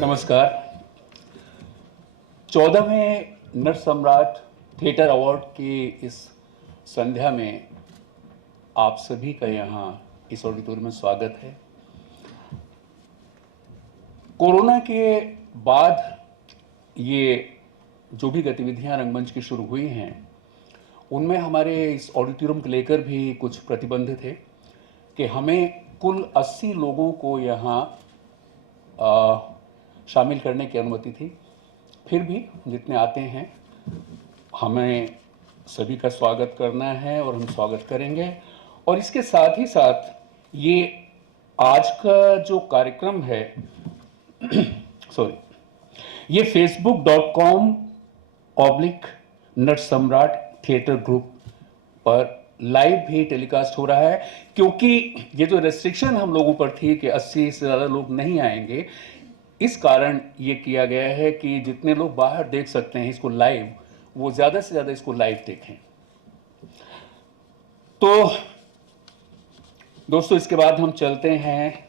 नमस्कार। 14वें नट सम्राट theatre award की इस संध्या में आप सभी का यहाँ इस ऑडिटोरियम में स्वागत है। कोरोना के बाद ये जो भी गतिविधियां रंगमंच की शुरू हुई हैं उनमें हमारे इस ऑडिटोरियम को लेकर भी कुछ प्रतिबंध थे कि हमें कुल 80 लोगों को यहाँ शामिल करने की अनुमति थी। फिर भी जितने आते हैं हमें सभी का स्वागत करना है और हम स्वागत करेंगे। और इसके साथ ही साथ ये आज का जो कार्यक्रम है ये facebook.com/नट सम्राट थिएटर ग्रुप पर लाइव भी टेलीकास्ट हो रहा है, क्योंकि ये जो रेस्ट्रिक्शन हम लोगों पर थी कि 80 से ज़्यादा लोग नहीं आएंगे, इस कारण ये किया गया है कि जितने लोग बाहर देख सकते हैं इसको लाइव, वो ज़्यादा से ज़्यादा इसको लाइव देखें। तो दोस्तों, इसके बाद हम चलते हैं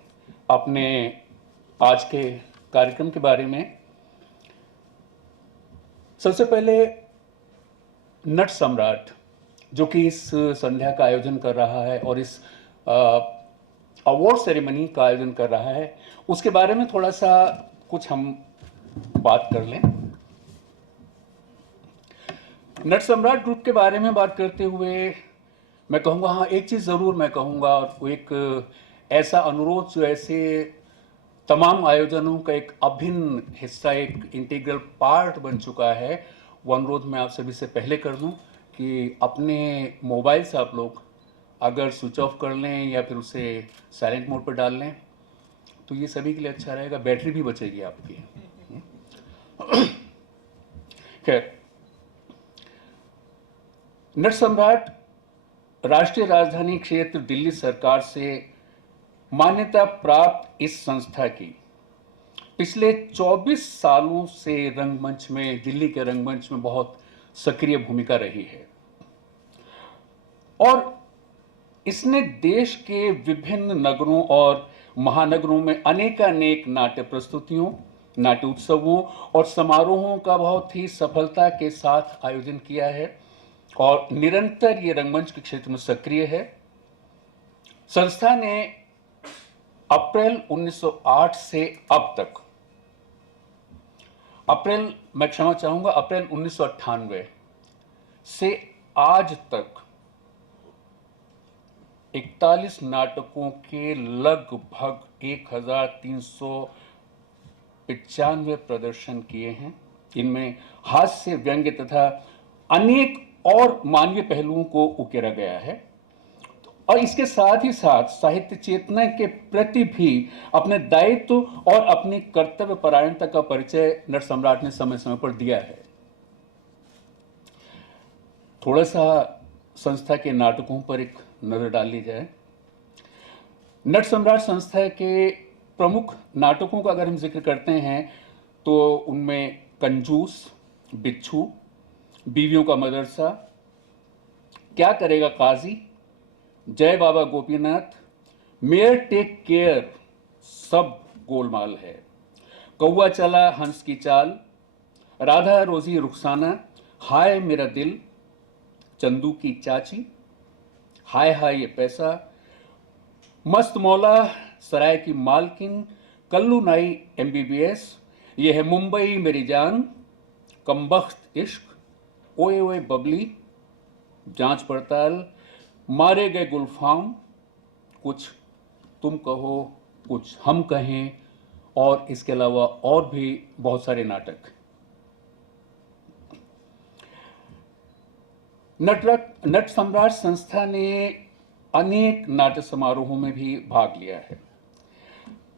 अपने आज के कार्यक्रम के बारे में। सबसे पहले नट सम्राट जो कि इस संध्या का आयोजन कर रहा है और इस अवार्ड सेरेमनी का आयोजन कर रहा है, उसके बारे में थोड़ा सा कुछ हम बात कर लें। नट सम्राट ग्रुप के बारे में बात करते हुए मैं कहूँगा, हाँ एक चीज़ ज़रूर मैं कहूँगा, और वो एक ऐसा अनुरोध जो ऐसे तमाम आयोजनों का एक अभिन्न हिस्सा, एक इंटीग्रल पार्ट बन चुका है, वो अनुरोध मैं आप सभी से पहले कर दूं कि अपने मोबाइल से आप लोग अगर स्विच ऑफ कर लें या फिर उसे साइलेंट मोड पर डाल लें तो ये सभी के लिए अच्छा रहेगा, बैटरी भी बचेगी आपकी। खैर, नट सम्राट राष्ट्रीय राजधानी क्षेत्र दिल्ली सरकार से मान्यता प्राप्त इस संस्था की पिछले 24 सालों से रंगमंच में, दिल्ली के रंगमंच में बहुत सक्रिय भूमिका रही है और इसने देश के विभिन्न नगरों और महानगरों में अनेकानेक नाट्य प्रस्तुतियों, नाट्य उत्सवों और समारोहों का बहुत ही सफलता के साथ आयोजन किया है और निरंतर ये रंगमंच के क्षेत्र में सक्रिय है। संस्था ने अप्रैल 1908 से अब तक, मैं क्षमा चाहूंगा, अप्रैल 1998 से आज तक 41 नाटकों के लगभग 1395 प्रदर्शन किए हैं। इनमें हास्य, व्यंग्य तथा अनेक और मानवीय पहलुओं को उकेरा गया है और इसके साथ ही साथ साहित्य चेतना के प्रति भी अपने दायित्व और अपनी कर्तव्य परायणता का परिचय नट सम्राट ने समय समय पर दिया है। थोड़ा सा संस्था के नाटकों पर एक नजर डाल ली जाए। नट सम्राट संस्था के प्रमुख नाटकों का अगर हम जिक्र करते हैं तो उनमें कंजूस, बिच्छू, बीवियों का मदरसा, क्या करेगा काजी, जय बाबा गोपीनाथ, मेयर टेक केयर, सब गोलमाल है, कौआ चला हंस की चाल, राधा रोजी रुखसाना, हाय मेरा दिल, चंदू की चाची, हाय हाय ये पैसा, मस्त मौला, सराय की मालकिन, कल्लू नाई MBBS, ये है मुंबई मेरी जान, कमबख्त इश्क, ओए ओए बबली, जांच पड़ताल, मारे गए गुलफाम, कुछ तुम कहो कुछ हम कहें, और इसके अलावा और भी बहुत सारे नाटक। नट सम्राट संस्था ने अनेक नाट्य समारोहों में भी भाग लिया है।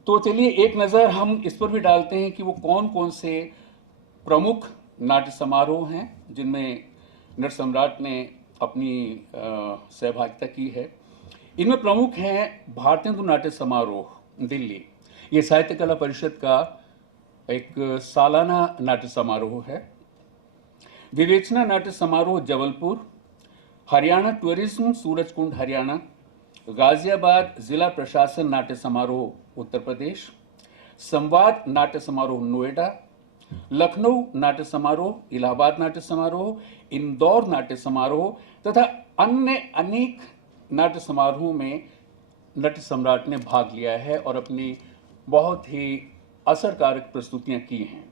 तो चलिए एक नज़र हम इस पर भी डालते हैं कि वो कौन कौन से प्रमुख नाट्य समारोह हैं जिनमें नट सम्राट ने अपनी सहभागिता की है। इनमें प्रमुख हैं भारतीय नाट्य समारोह दिल्ली, ये साहित्य कला परिषद का एक सालाना नाट्य समारोह है। विवेचना नाट्य समारोह जबलपुर, हरियाणा टूरिज्म सूरजकुंड हरियाणा, गाजियाबाद जिला प्रशासन नाट्य समारोह उत्तर प्रदेश, संवाद नाट्य समारोह नोएडा, लखनऊ नाट्य समारोह, इलाहाबाद नाट्य समारोह, इंदौर नाट्य समारोह तथा अन्य अनेक नाट्य समारोहों में नट सम्राट ने भाग लिया है और अपनी बहुत ही असरकारक प्रस्तुतियां की हैं।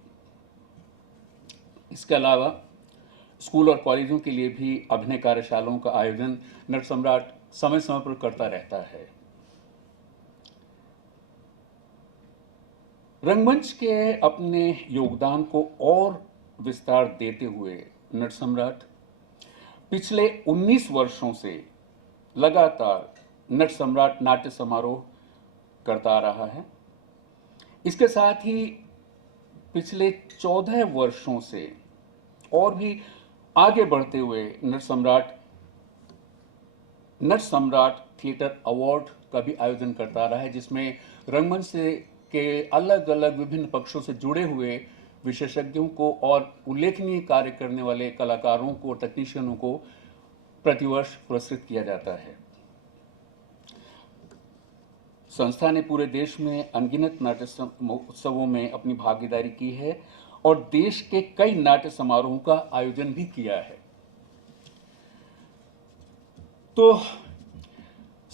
इसके अलावा स्कूल और कॉलेजों के लिए भी अभिनय कार्यशालाओं का आयोजन नट सम्राट समय समय पर करता रहता है। रंगमंच के अपने योगदान को और विस्तार देते हुए नट सम्राट पिछले 19 वर्षों से लगातार नट सम्राट नाट्य समारोह करता आ रहा है। इसके साथ ही पिछले 14 वर्षों से और भी आगे बढ़ते हुए नट सम्राट थिएटर अवार्ड का भी आयोजन करता रहा है, जिसमें रंगमंच से के अलग अलग विभिन्न पक्षों से जुड़े हुए विशेषज्ञों को और उल्लेखनीय कार्य करने वाले कलाकारों को और तकनीशियनों को प्रतिवर्ष पुरस्कृत किया जाता है। संस्था ने पूरे देश में अनगिनत नाट्य उत्सवों में अपनी भागीदारी की है और देश के कई नाट्य समारोहों का आयोजन भी किया है। तो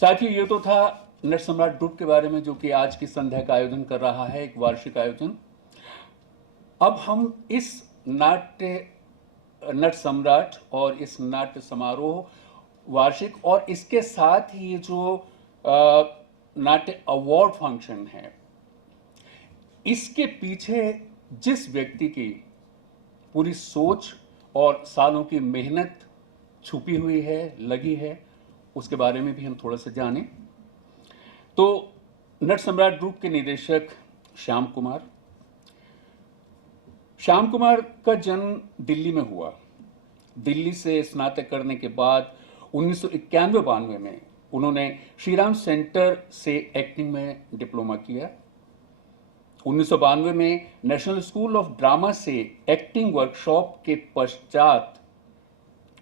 साथियों, ये तो था नट सम्राट ग्रुप के बारे में, जो कि आज की संध्या का आयोजन कर रहा है, एक वार्षिक आयोजन। अब हम इस नट सम्राट और इस नाट्य समारोह वार्षिक और इसके साथ ही ये जो नाट्य अवार्ड फंक्शन है, इसके पीछे जिस व्यक्ति की पूरी सोच और सालों की मेहनत छुपी हुई है, लगी है, उसके बारे में भी हम थोड़ा सा जानें। तो नट सम्राट ग्रुप के निदेशक श्याम कुमार का जन्म दिल्ली में हुआ। दिल्ली से स्नातक करने के बाद 1991-92 में उन्होंने श्रीराम सेंटर से एक्टिंग में डिप्लोमा किया। 1992 में नेशनल स्कूल ऑफ ड्रामा से एक्टिंग वर्कशॉप के पश्चात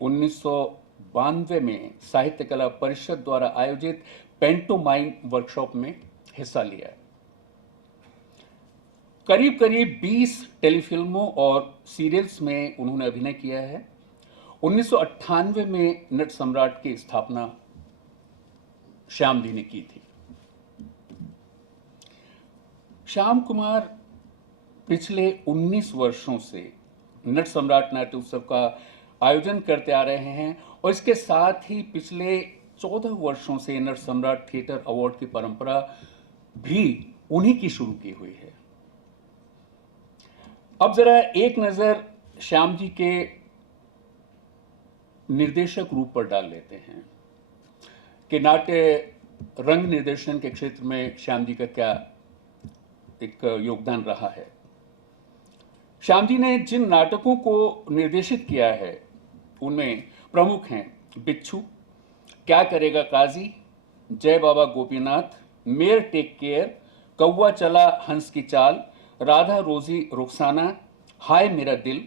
1992 में साहित्य कला परिषद द्वारा आयोजित पेंटोमाइम वर्कशॉप में हिस्सा लिया। करीब करीब 20 टेलीफिल्मों और सीरियल्स में उन्होंने अभिनय किया है। 1998 में नट सम्राट की स्थापना श्याम जी ने की थी। श्याम कुमार पिछले 19 वर्षों से नट सम्राट नाट्य उत्सव का आयोजन करते आ रहे हैं और इसके साथ ही पिछले 14 वर्षों से नट सम्राट थिएटर अवार्ड की परंपरा भी उन्हीं की शुरू की हुई है। अब जरा एक नजर श्याम जी के निर्देशक रूप पर डाल लेते हैं कि नाट्य रंग निर्देशन के क्षेत्र में श्याम जी का क्या एक योगदान रहा है। श्याम जी ने जिन नाटकों को निर्देशित किया है उनमें प्रमुख हैं बिच्छू, क्या करेगा काजी, जय बाबा गोपीनाथ, मेयर टेक केयर, कौवा चला हंस की चाल, राधा रोजी रुखसाना, हाय मेरा दिल,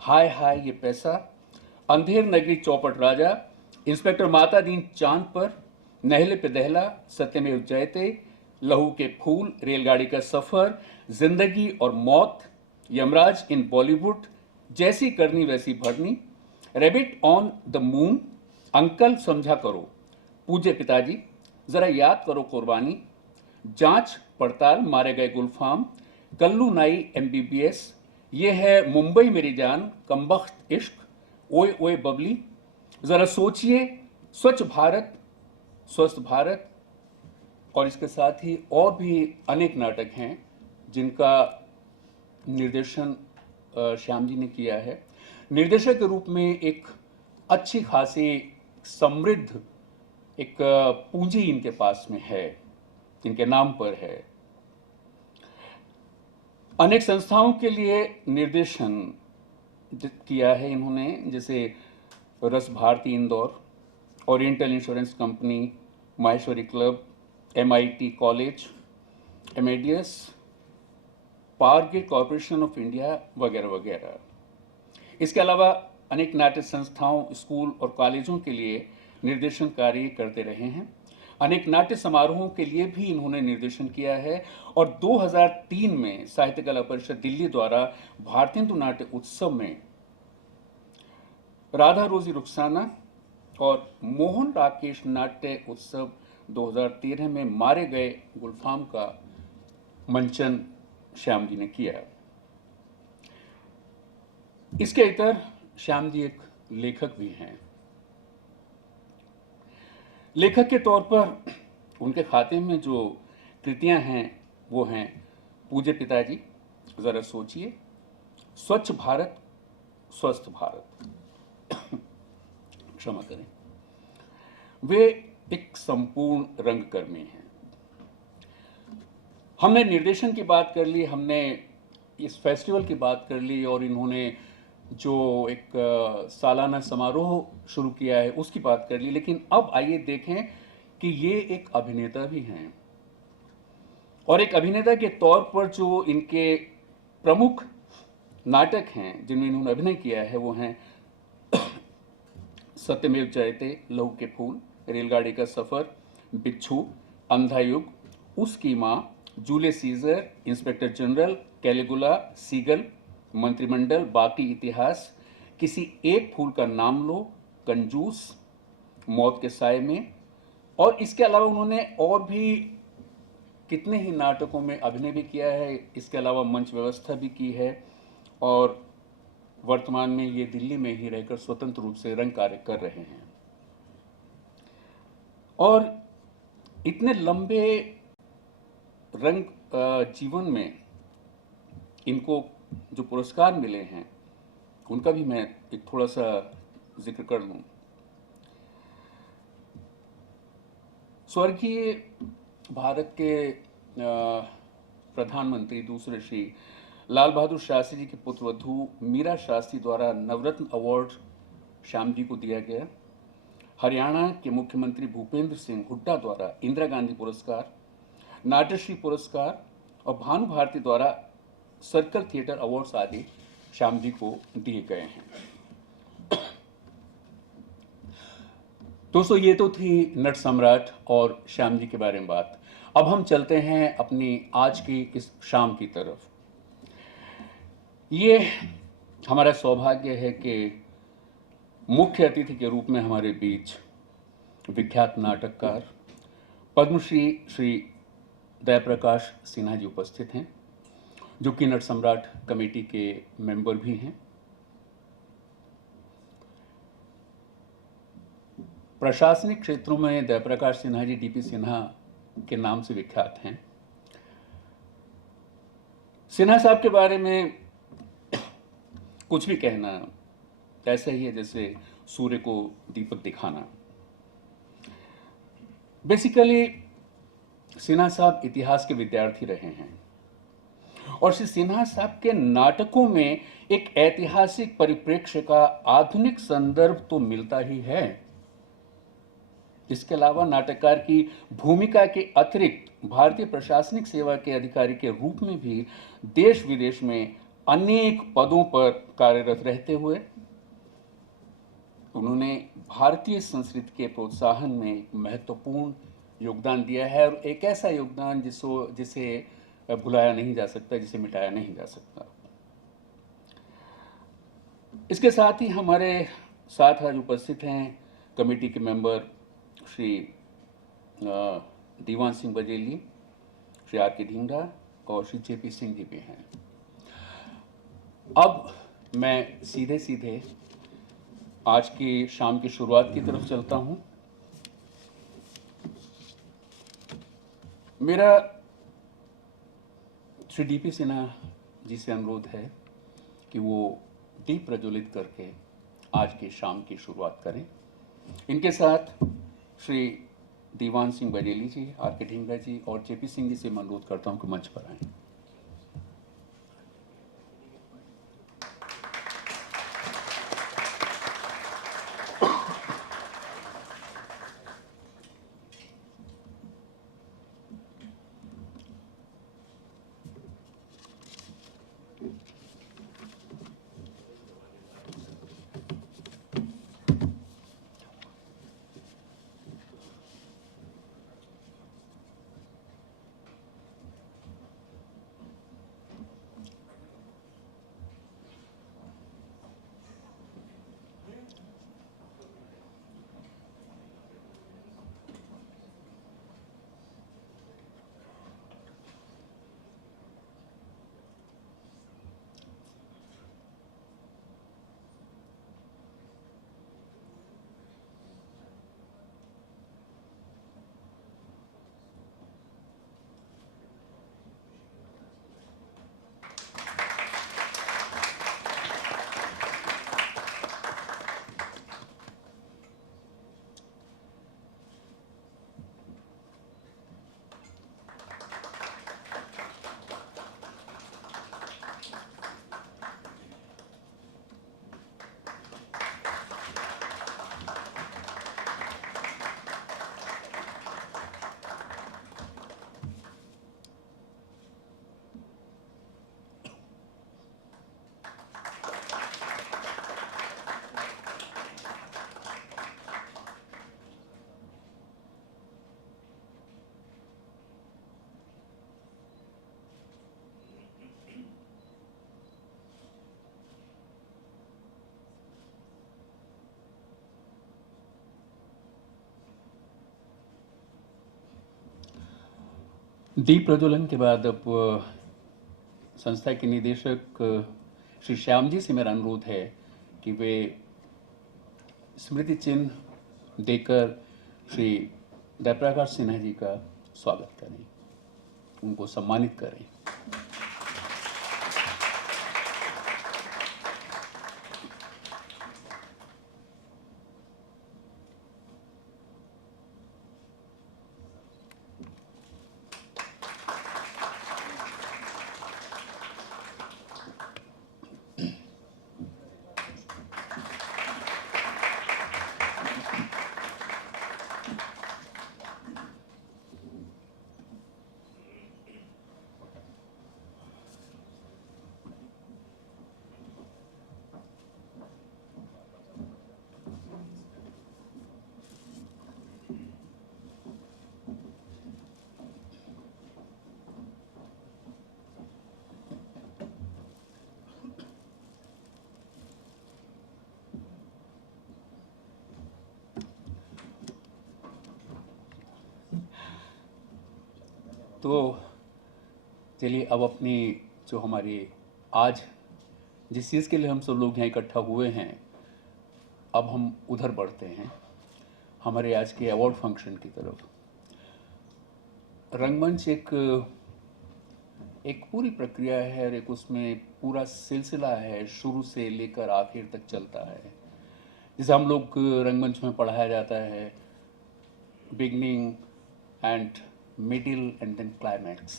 हाय हाय ये पैसा, अंधेर नगरी चौपट राजा, इंस्पेक्टर माता दीन चांद पर, नहले पे दहला, सत्यमेव जयते, लहू के फूल, रेलगाड़ी का सफर, जिंदगी और मौत, यमराज इन बॉलीवुड, जैसी करनी वैसी भरनी, rabbit on the moon, uncle समझा करो, पूज्य पिताजी, जरा याद करो कुर्बानी, जांच पड़ताल, मारे गए गुलफाम, कल्लू नाई MBBS, ये है मुंबई मेरी जान, कमबख्त इश्क, ओए ओए बबली, जरा सोचिए, स्वच्छ भारत, स्वस्थ भारत, और इसके साथ ही और भी अनेक नाटक हैं जिनका निर्देशन श्याम जी ने किया है। निर्देशक के रूप में एक अच्छी खासी समृद्ध एक पूंजी इनके पास में है, इनके नाम पर है। अनेक संस्थाओं के लिए निर्देशन किया है इन्होंने, जैसे Ras Bharati Indore, oriental insurance company, Maheshwari club, MIT college, Amadeus, पारगेट कॉरपोरेशन ऑफ इंडिया वगैरह वगैरह। इसके अलावा अनेक नाट्य संस्थाओं, स्कूल और कॉलेजों के लिए निर्देशन कार्य करते रहे हैं। अनेक नाट्य समारोहों के लिए भी इन्होंने निर्देशन किया है और 2003 में साहित्य कला परिषद दिल्ली द्वारा भारतेंदु नाट्य उत्सव में राधा रोजी रुखसाना और मोहन राकेश नाट्य उत्सव 2013 में मारे गए गुलफाम का मंचन श्याम जी ने किया। इसके इतर श्याम जी एक लेखक भी हैं। लेखक के तौर पर उनके खाते में जो कृतियां हैं वो हैं पूज्य पिताजी, जरा सोचिए, स्वच्छ भारत, स्वस्थ भारत, क्षमा करें, वे एक संपूर्ण रंगकर्मी हैं। हमने निर्देशन की बात कर ली, हमने इस फेस्टिवल की बात कर ली और इन्होंने जो एक सालाना समारोह शुरू किया है उसकी बात कर ली, लेकिन अब आइए देखें कि ये एक अभिनेता भी हैं और एक अभिनेता के तौर पर जो इनके प्रमुख नाटक हैं जिनमें इन्होंने अभिनय किया है वो हैं सत्यमेव जयते, लहू के फूल, रेलगाड़ी का सफर, बिच्छू, अंधा युग, उसकी माँ, Julius Caesar, inspector general, Caligula, seagull, मंत्रिमंडल, बाकी इतिहास, किसी एक फूल का नाम लो, कंजूस, मौत के साए में, और इसके अलावा उन्होंने और भी कितने ही नाटकों में अभिनय भी किया है। इसके अलावा मंच व्यवस्था भी की है और वर्तमान में ये दिल्ली में ही रहकर स्वतंत्र रूप से रंग कार्य कर रहे हैं। और इतने लंबे रंग जीवन में इनको जो पुरस्कार मिले हैं उनका भी मैं एक थोड़ा सा जिक्र कर लूं। स्वर्गीय भारत के प्रधानमंत्री दूसरे श्री लाल बहादुर शास्त्री जी की पुत्रवधू मीरा शास्त्री द्वारा नवरत्न अवार्ड श्याम जी को दिया गया। हरियाणा के मुख्यमंत्री भूपेंद्र सिंह हुड्डा द्वारा इंदिरा गांधी पुरस्कार, नाट्यश्री पुरस्कार और भानु भारती द्वारा सर्कल थिएटर अवार्ड्स आदि श्याम जी को दिए गए हैं। दोस्तों, ये तो थी नट सम्राट और श्याम जी के बारे में बात। अब हम चलते हैं अपनी आज की इस शाम की तरफ। ये हमारा सौभाग्य है कि मुख्य अतिथि के रूप में हमारे बीच विख्यात नाटककार पद्मश्री श्री जयप्रकाश सिन्हा जी उपस्थित हैं, जो कि नट सम्राट कमेटी के मेंबर भी हैं। प्रशासनिक क्षेत्रों में जयप्रकाश सिन्हा जी डीपी सिन्हा के नाम से विख्यात हैं। सिन्हा साहब के बारे में कुछ भी कहना ऐसा ही है जैसे सूर्य को दीपक दिखाना। बेसिकली सिन्हा साहब इतिहास के विद्यार्थी रहे हैं और श्री सिन्हा साहब के नाटकों में एक ऐतिहासिक परिप्रेक्ष्य का आधुनिक संदर्भ तो मिलता ही है। इसके अलावा नाटककार की भूमिका के अतिरिक्त भारतीय प्रशासनिक सेवा के अधिकारी के रूप में भी देश विदेश में अनेक पदों पर कार्यरत रहते हुए उन्होंने भारतीय संस्कृति के प्रोत्साहन में एक महत्वपूर्ण योगदान दिया है और एक ऐसा योगदान जिसे भुलाया नहीं जा सकता, जिसे मिटाया नहीं जा सकता। इसके साथ ही हमारे साथ आज उपस्थित हैं कमेटी के member Shri Diwan Singh Bajeli, Shri R K Dhingra और श्री जेपी सिंह जी भी हैं। अब मैं सीधे सीधे आज की शाम की शुरुआत की तरफ चलता हूं। मेरा श्री डीपी सिन्हा जी से अनुरोध है कि वो दीप प्रज्वलित करके आज की शाम की शुरुआत करें। इनके साथ श्री दीवान सिंह बजेली जी, आर के ढींगरा जी और जेपी सिंह जी से मैं अनुरोध करता हूं कि मंच पर आएं। दीप प्रज्वलन के बाद अब संस्था के निदेशक श्री श्याम जी से मेरा अनुरोध है कि वे स्मृति चिन्ह देकर श्री जयप्रकाश सिन्हा जी का स्वागत करें, उनको सम्मानित करें। तो चलिए अब अपनी जो हमारी आज जिस चीज़ के लिए हम सब लोग यहाँ इकट्ठा हुए हैं, अब हम उधर बढ़ते हैं हमारे आज के अवार्ड फंक्शन की तरफ। रंगमंच एक पूरी प्रक्रिया है और एक उसमें पूरा सिलसिला है, शुरू से लेकर आखिर तक चलता है। जैसे हम लोग रंगमंच में पढ़ाया जाता है beginning and middle and then climax,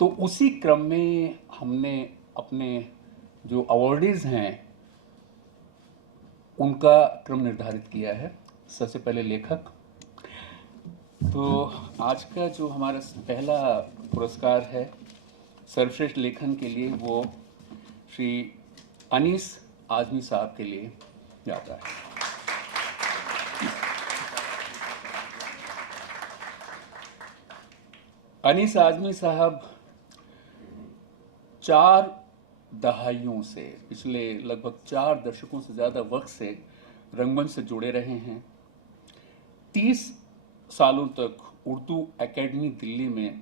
तो उसी क्रम में हमने अपने जो अवॉर्डीज हैं उनका क्रम निर्धारित किया है। सबसे पहले लेखक, तो आज का जो हमारा पहला पुरस्कार है सर्वश्रेष्ठ लेखन के लिए, वो श्री अनीस आजमी साहब के लिए जाता है। अनीस आजमी साहब 4 दहाइयों से, पिछले लगभग 4 दशकों से ज़्यादा वक्त से रंगमंच से जुड़े रहे हैं। 30 सालों तक उर्दू एकेडमी दिल्ली में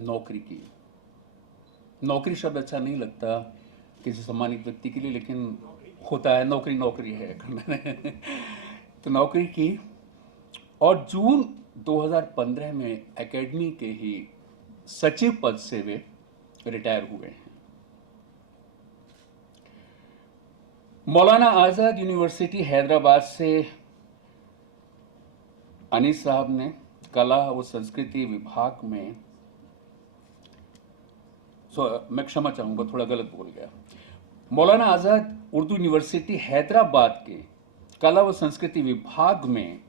नौकरी की। नौकरी शब्द अच्छा नहीं लगता किसी सम्मानित व्यक्ति के लिए, लेकिन होता है, नौकरी है तो नौकरी की, और जून 2015 में एकेडमी के ही सचिव पद से वे रिटायर हुए हैं। मौलाना आज़ाद यूनिवर्सिटी हैदराबाद से अनीस साहब ने कला व संस्कृति विभाग में, मैं क्षमा चाहूंगा, थोड़ा गलत बोल गया। मौलाना आज़ाद उर्दू यूनिवर्सिटी हैदराबाद के कला व संस्कृति विभाग में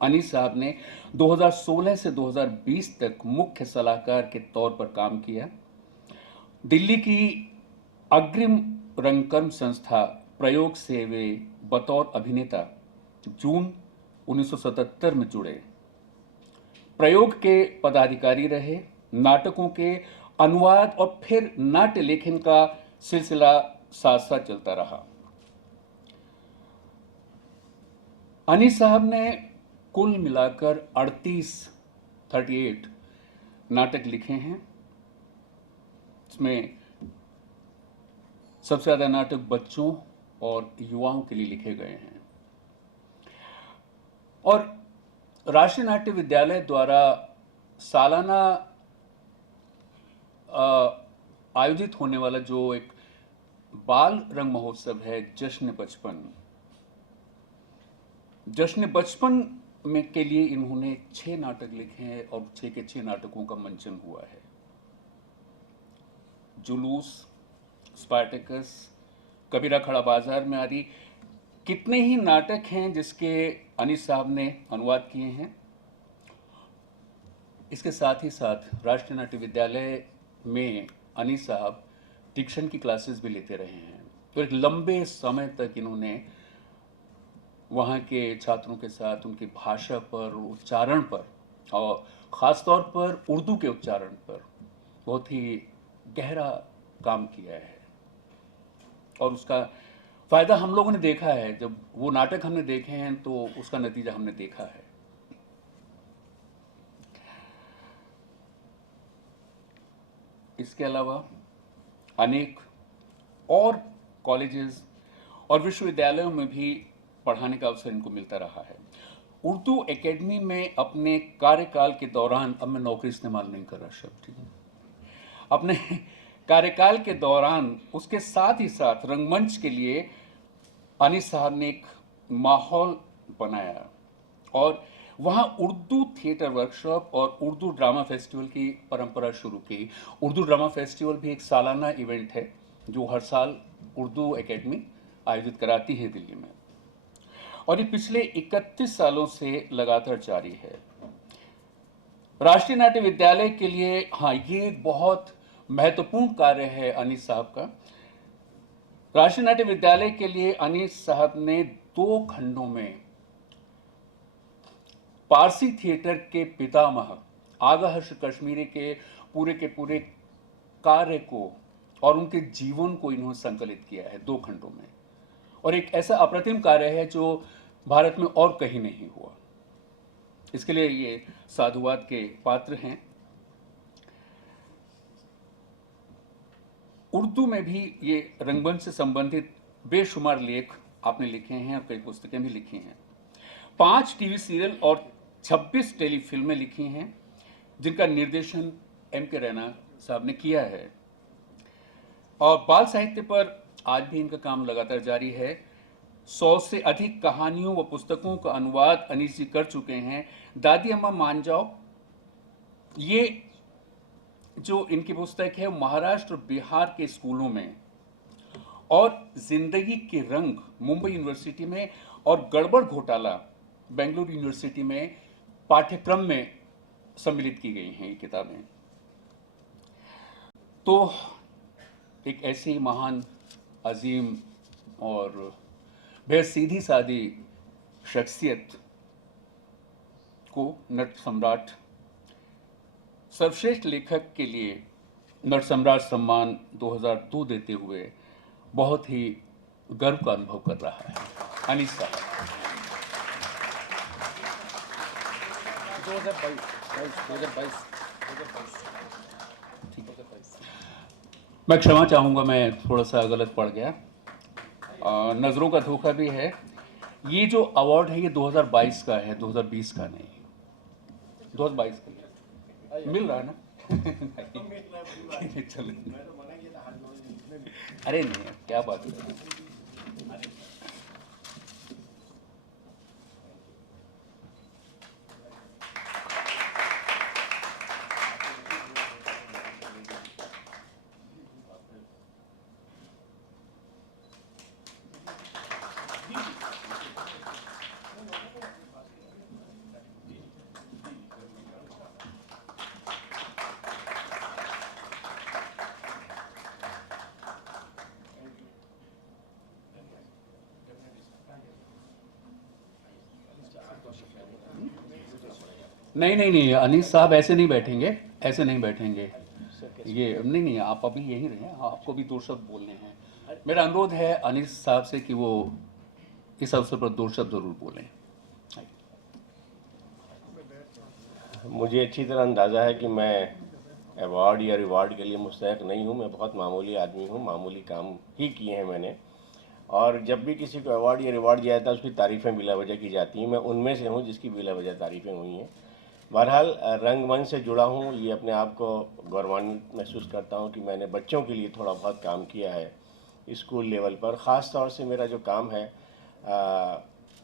अनीस साहब ने 2016 से 2020 तक मुख्य सलाहकार के तौर पर काम किया। दिल्ली की अग्रिम रंगकर्म संस्था प्रयोग से वे बतौर अभिनेता जून 1977 में जुड़े। प्रयोग के पदाधिकारी रहे। नाटकों के अनुवाद और फिर नाट्य लेखन का सिलसिला साथ साथ चलता रहा। अनीस साहब ने कुल मिलाकर 38 नाटक लिखे हैं। इसमें सबसे ज़्यादा नाटक बच्चों और युवाओं के लिए लिखे गए हैं। और राष्ट्रीय नाट्य विद्यालय द्वारा सालाना आयोजित होने वाला जो एक बाल रंग महोत्सव है, जश्न बचपन में के लिए इन्होंने 6 नाटक लिखे हैं और 6 के 6 नाटकों का मंचन हुआ है। जुलूस, स्पार्टकस, कबीरा खड़ा बाजार में आदि कितने ही नाटक हैं जिसके अनीस साहब ने अनुवाद किए हैं। इसके साथ ही साथ राष्ट्रीय नाट्य विद्यालय में अनीस साहब डिक्शन की क्लासेस भी लेते रहे हैं। तो एक लंबे समय तक इन्होंने वहाँ के छात्रों के साथ उनकी भाषा पर, उच्चारण पर, और ख़ासतौर पर उर्दू के उच्चारण पर बहुत ही गहरा काम किया है। और उसका फ़ायदा हम लोगों ने देखा है। जब वो नाटक हमने देखे हैं तो उसका नतीजा हमने देखा है। इसके अलावा अनेक और कॉलेजेस और विश्वविद्यालयों में भी पढ़ाने का अवसर इनको मिलता रहा है। उर्दू एकेडमी में अपने कार्यकाल के दौरान, अब मैं नौकरी इस्तेमाल नहीं कर रहा शब्द, ठीक है, अपने कार्यकाल के दौरान उसके साथ ही साथ रंगमंच के लिए अनीस साहब ने एक माहौल बनाया और वहाँ उर्दू थिएटर वर्कशॉप और उर्दू ड्रामा फेस्टिवल की परंपरा शुरू की। उर्दू ड्रामा फेस्टिवल भी एक सालाना इवेंट है जो हर साल उर्दू एकेडमी आयोजित कराती है दिल्ली में, और ये पिछले 31 सालों से लगातार जारी है। राष्ट्रीय नाट्य विद्यालय के लिए, हाँ, ये एक बहुत महत्वपूर्ण कार्य है अनीस साहब का। राष्ट्रीय नाट्य विद्यालय के लिए अनीस साहब ने 2 खंडों में पारसी थिएटर के पितामह आगा हर्ष कश्मीरी के पूरे कार्य को और उनके जीवन को इन्होंने संकलित किया है 2 खंडों में, और एक ऐसा अप्रतिम कार्य है जो भारत में और कहीं नहीं हुआ। इसके लिए ये साधुवाद के पात्र हैं। उर्दू में भी ये रंगमंच से संबंधित बेशुमार लेख आपने लिखे हैं और कई पुस्तकें भी लिखी हैं। 5 टीवी सीरियल और 26 टेलीफिल्में लिखी हैं जिनका निर्देशन M.K. रैना साहब ने किया है, और बाल साहित्य पर आज भी इनका काम लगातार जारी है। 100 से अधिक कहानियों व पुस्तकों का अनुवाद अनीस जी कर चुके हैं। दादी अम्मा मान जाओ, ये जो इनकी पुस्तक है, महाराष्ट्र बिहार के स्कूलों में, और जिंदगी के रंग मुंबई यूनिवर्सिटी में, और गड़बड़ घोटाला बेंगलुरु यूनिवर्सिटी में पाठ्यक्रम में सम्मिलित की गई हैं ये किताबें। तो एक ऐसी महान, अजीम और बेहद सीधी सादी शख्सियत को नट सम्राट, सर्वश्रेष्ठ लेखक के लिए नट सम्राट सम्मान 2002 देते हुए बहुत ही गर्व का अनुभव कर रहा है अनीस साहब। 2022 मैं क्षमा चाहूँगा, मैं थोड़ा सा गलत पढ़ गया, नज़रों का धोखा भी है। ये जो अवार्ड है ये 2022 का है, 2020 का नहीं। 2022 का मिल रहा है ना? चलो, अरे नहीं, क्या बात है। नहीं, अनीस साहब ऐसे नहीं बैठेंगे, ऐसे नहीं बैठेंगे। ये नहीं, आप अभी यहीं रहे, आपको भी 2 शब्द बोलने हैं। मेरा अनुरोध है अनीस साहब से कि वो इस अवसर पर 2 शब्द जरूर बोलें। मुझे अच्छी तरह अंदाज़ा है कि मैं अवार्ड या रिवार्ड के लिए मुस्तहक नहीं हूँ। मैं बहुत मामूली आदमी हूँ, मामूली काम ही किए हैं मैंने, और जब भी किसी को अवार्ड या रिवार्ड दिया जाता है उसकी तारीफ़ें बिला वजह की जाती हैं। मैं उनमें से हूँ जिसकी बिला वजह तारीफ़ें हुई हैं। बहरहाल रंगमंच से जुड़ा हूँ, ये अपने आप को गौरवान्वित महसूस करता हूँ कि मैंने बच्चों के लिए थोड़ा बहुत काम किया है स्कूल लेवल पर। ख़ास तौर से मेरा जो काम है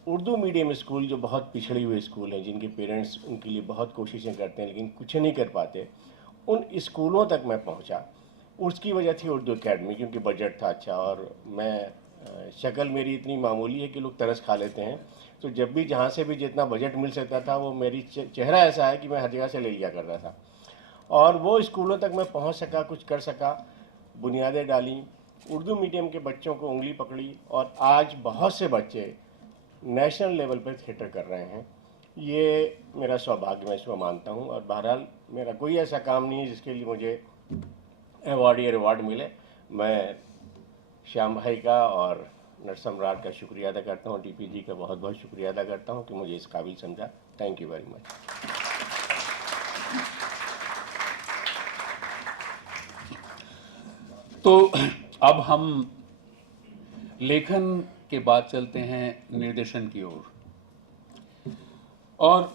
उर्दू मीडियम स्कूल, जो बहुत पिछड़े हुए स्कूल हैं, जिनके पेरेंट्स उनके लिए बहुत कोशिशें करते हैं लेकिन कुछ नहीं कर पाते, उन स्कूलों तक मैं पहुंचा। उसकी वजह थी उर्दू एकेडमी, क्योंकि बजट था अच्छा, और मैं शक्ल मेरी इतनी मामूली है कि लोग तरस खा लेते हैं। तो जब भी जहाँ से भी जितना बजट मिल सकता था, वो मेरी चेहरा ऐसा है कि मैं हर जगह से ले लिया करता था, और वो स्कूलों तक मैं पहुँच सका, कुछ कर सका, बुनियादें डाली, उर्दू मीडियम के बच्चों को उंगली पकड़ी, और आज बहुत से बच्चे नेशनल लेवल पर थिएटर कर रहे हैं। ये मेरा सौभाग्य, मैं इसको मानता हूँ। और बहरहाल मेरा कोई ऐसा काम नहीं है जिसके लिए मुझे अवार्ड या रिवार्ड मिले। मैं श्याम भाई का और नट सम्राट का शुक्रिया अदा करता हूँ, टीपी जी का बहुत बहुत शुक्रिया अदा करता हूँ कि मुझे इस काबिल समझा। Thank you very much. तो अब हम लेखन के बाद चलते हैं निर्देशन की ओर। और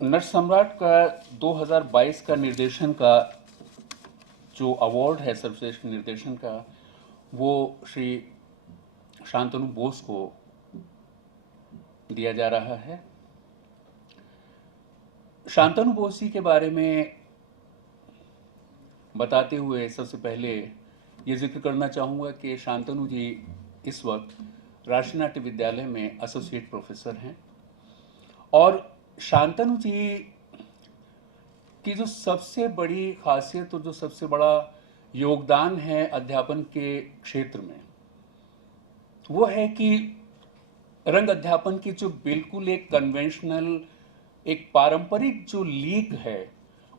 नट सम्राट का 2022 का निर्देशन का जो अवार्ड है सर्वश्रेष्ठ निर्देशन का, वो श्री शांतनु बोस को दिया जा रहा है। शांतनु बोस जी के बारे में बताते हुए सबसे पहले ये जिक्र करना चाहूँगा कि शांतनु जी इस वक्त राष्ट्रीय नाट्य विद्यालय में एसोसिएट प्रोफेसर हैं। और शांतनु जी की जो सबसे बड़ी खासियत और जो सबसे बड़ा योगदान है अध्यापन के क्षेत्र में, वो है कि रंग अध्यापन की जो बिल्कुल एक कन्वेंशनल, एक पारंपरिक जो लीक है,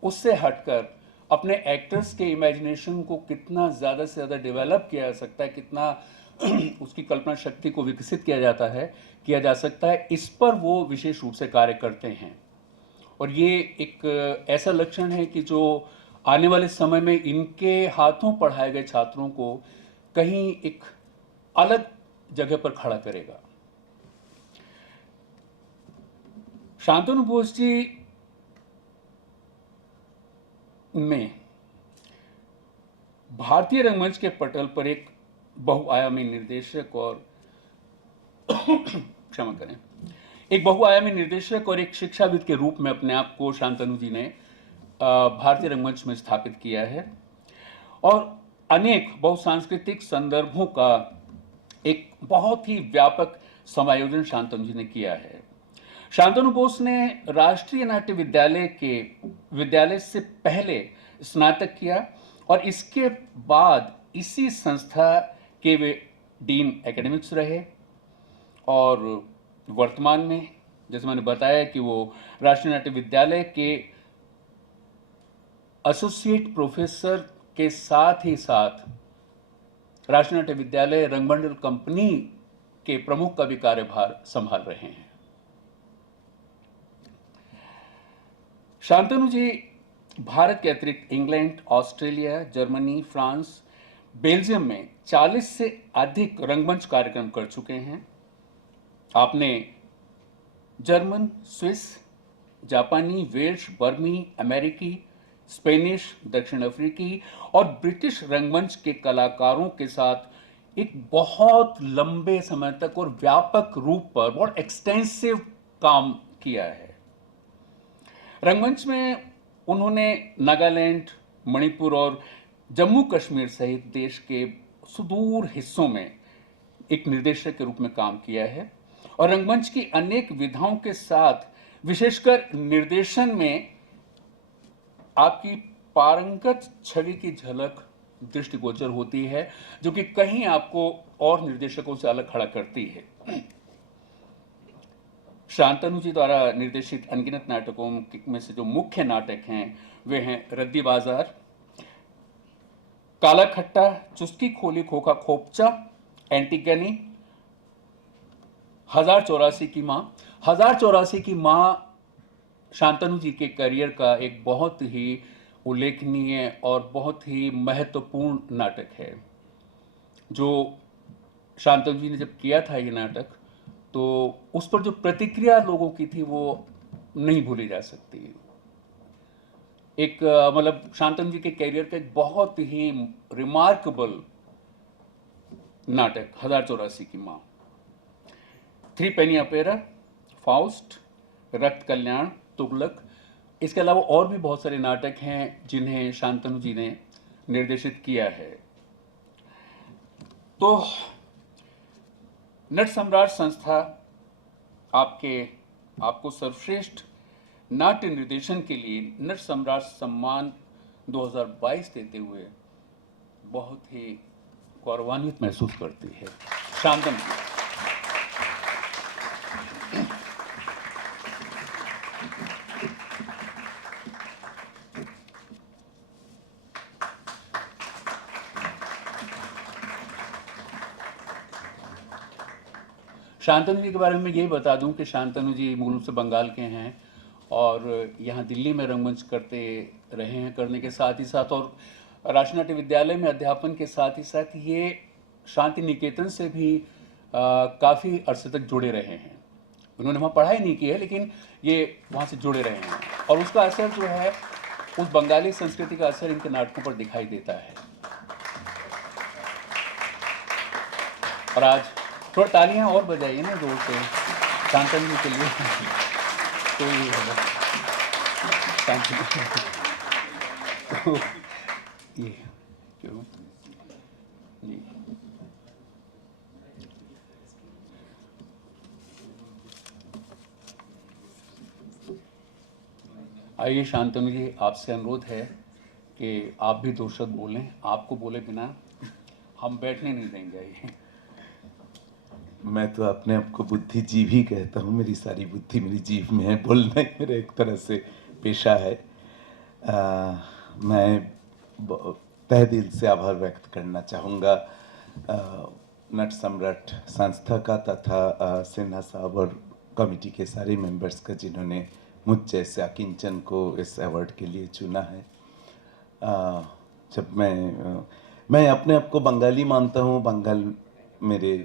उससे हटकर अपने एक्टर्स के इमेजिनेशन को कितना ज़्यादा से ज़्यादा डेवलप किया जा सकता है, कितना उसकी कल्पना शक्ति को विकसित किया जा सकता है, इस पर वो विशेष रूप से कार्य करते हैं। और ये एक ऐसा लक्षण है कि जो आने वाले समय में इनके हाथों पढ़ाए गए छात्रों को कहीं एक अलग जगह पर खड़ा करेगा। शांतनु बोस जी में भारतीय रंगमंच के पटल पर एक बहुआयामी निर्देशक और क्षमा करें, एक बहुआयामी निर्देशक और एक शिक्षाविद के रूप में अपने आप को शांतनु जी ने भारतीय रंगमंच में स्थापित किया है और अनेक बहुसांस्कृतिक संदर्भों का एक बहुत ही व्यापक समायोजन शांतनु जी ने किया है। शांतनु बोस ने राष्ट्रीय नाट्य विद्यालय से पहले स्नातक किया और इसके बाद इसी संस्था के वे डीन एकेडमिक्स रहे और वर्तमान में, जैसे मैंने बताया कि वो राष्ट्रीय नाट्य विद्यालय के एसोसिएट प्रोफेसर के साथ ही साथ राष्ट्रीय नाट्य विद्यालय रंगमंडल कंपनी के प्रमुख का भी कार्यभार संभाल रहे हैं। शांतनु जी भारत के अतिरिक्त England, Australia, Germany, France, Belgium में 40 से अधिक रंगमंच कार्यक्रम कर चुके हैं। आपने जर्मन, स्विस, जापानी, वेल्श, बर्मी, अमेरिकी, स्पेनिश, दक्षिण अफ्रीकी और ब्रिटिश रंगमंच के कलाकारों के साथ एक बहुत लंबे समय तक और व्यापक रूप पर बहुत एक्सटेंसिव काम किया है। रंगमंच में उन्होंने नागालैंड, मणिपुर और जम्मू कश्मीर सहित देश के सुदूर हिस्सों में एक निर्देशक के रूप में काम किया है और रंगमंच की अनेक विधाओं के साथ विशेषकर निर्देशन में आपकी पारंगत छवि की झलक दृष्टिगोचर होती है, जो कि कहीं आपको और निर्देशकों से अलग खड़ा करती है। शांतनु जी द्वारा निर्देशित अनगिनत नाटकों में से जो मुख्य नाटक हैं वे हैं रद्दी बाजार, काला खट्टा, चुस्की खोली खोखा खोपचा, एंटीगनी, 1084 की मां। 1084 की मां शांतनु जी के करियर का एक बहुत ही उल्लेखनीय और बहुत ही महत्वपूर्ण नाटक है। जो शांतनु जी ने जब किया था ये नाटक, तो उस पर जो प्रतिक्रिया लोगों की थी वो नहीं भूली जा सकती। एक मतलब शांतनु जी के करियर का एक बहुत ही रिमार्केबल नाटक 1084 की मां, थ्री पेनी अपेरा, फाउस्ट, रक्त कल्याण, तुगलक। इसके अलावा और भी बहुत सारे नाटक हैं जिन्हें शांतनु जी ने निर्देशित किया है। तो नट सम्राट संस्था आपको सर्वश्रेष्ठ नाट्य निर्देशन के लिए नट सम्राट सम्मान 2022 देते हुए बहुत ही गौरवान्वित महसूस करती है। शांतनु जी। शांतनु जी के बारे में यही बता दूं कि शांतनु जी मूल रूप से बंगाल के हैं और यहाँ दिल्ली में रंगमंच करते रहे हैं, करने के साथ ही साथ और राष्ट्रीय नाट्य विद्यालय में अध्यापन के साथ ही साथ ये शांति निकेतन से भी काफ़ी अरसे तक जुड़े रहे हैं। उन्होंने वहाँ पढ़ाई नहीं की है, लेकिन ये वहाँ से जुड़े रहे हैं और उसका असर जो है, उस बंगाली संस्कृति का असर इनके नाटकों पर दिखाई देता है। और आज थोड़ा तालियां और बजाइए ना जोर से शांतनु जी के लिए। तो ये क्यों जी। आइए शांतनु जी, आपसे अनुरोध है कि आप भी दो शब्द बोलें। आपको बोले बिना हम बैठने नहीं देंगे। आइए। मैं तो अपने आप को बुद्धिजीवी ही कहता हूँ। मेरी सारी बुद्धि मेरी जीभ में है। बोलना ही मेरा एक तरह से पेशा है। मैं तहे दिल से आभार व्यक्त करना चाहूँगा नट सम्राट संस्था का तथा सिन्हा साहब और कमेटी के सारे मेंबर्स का, जिन्होंने मुझ जैसे अकिंचन को इस अवार्ड के लिए चुना है। जब मैं अपने आप को बंगाली मानता हूँ। बंगाल मेरे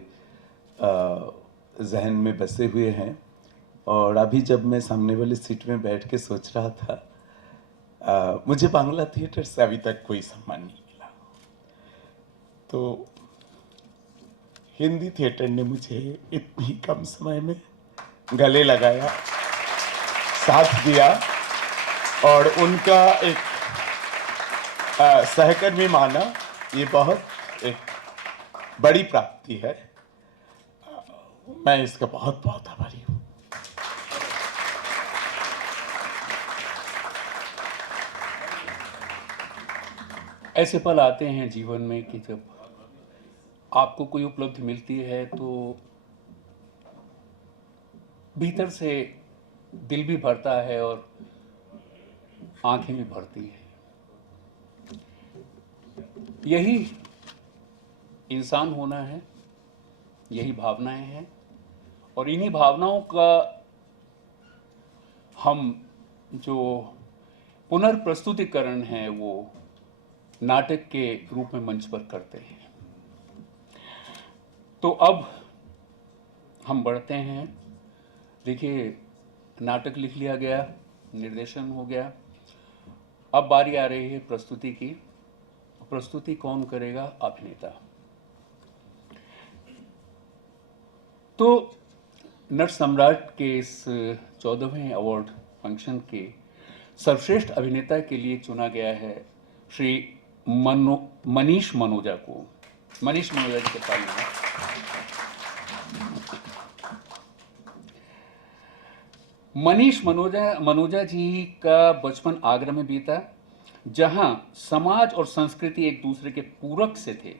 जहन में बसे हुए हैं और अभी जब मैं सामने वाली सीट में बैठ के सोच रहा था, मुझे बांग्ला थिएटर से अभी तक कोई सम्मान नहीं मिला, तो हिंदी थिएटर ने मुझे इतनी कम समय में गले लगाया, साथ दिया और उनका एक सहकर्मी माना। ये बहुत एक बड़ी प्राप्ति है। मैं इसका बहुत बहुत आभारी हूँ। ऐसे पल आते हैं जीवन में कि जब आपको कोई उपलब्धि मिलती है तो भीतर से दिल भी भरता है और आंखें भी भरती है। यही इंसान होना है, यही भावनाएं हैं और इन्हीं भावनाओं का हम जो पुनर्प्रस्तुतिकरण है वो नाटक के रूप में मंच पर करते हैं। तो अब हम बढ़ते हैं। देखिए, नाटक लिख लिया गया, निर्देशन हो गया, अब बारी आ रही है प्रस्तुति की। प्रस्तुति कौन करेगा? अभिनेता। तो नट सम्राट के इस 14वें अवार्ड फंक्शन के सर्वश्रेष्ठ अभिनेता के लिए चुना गया है श्री मनीष मनोजा को। मनीष मनोजा जी के पास मनीष मनोजा जी का बचपन आगरा में बीता, जहां समाज और संस्कृति एक दूसरे के पूरक से थे।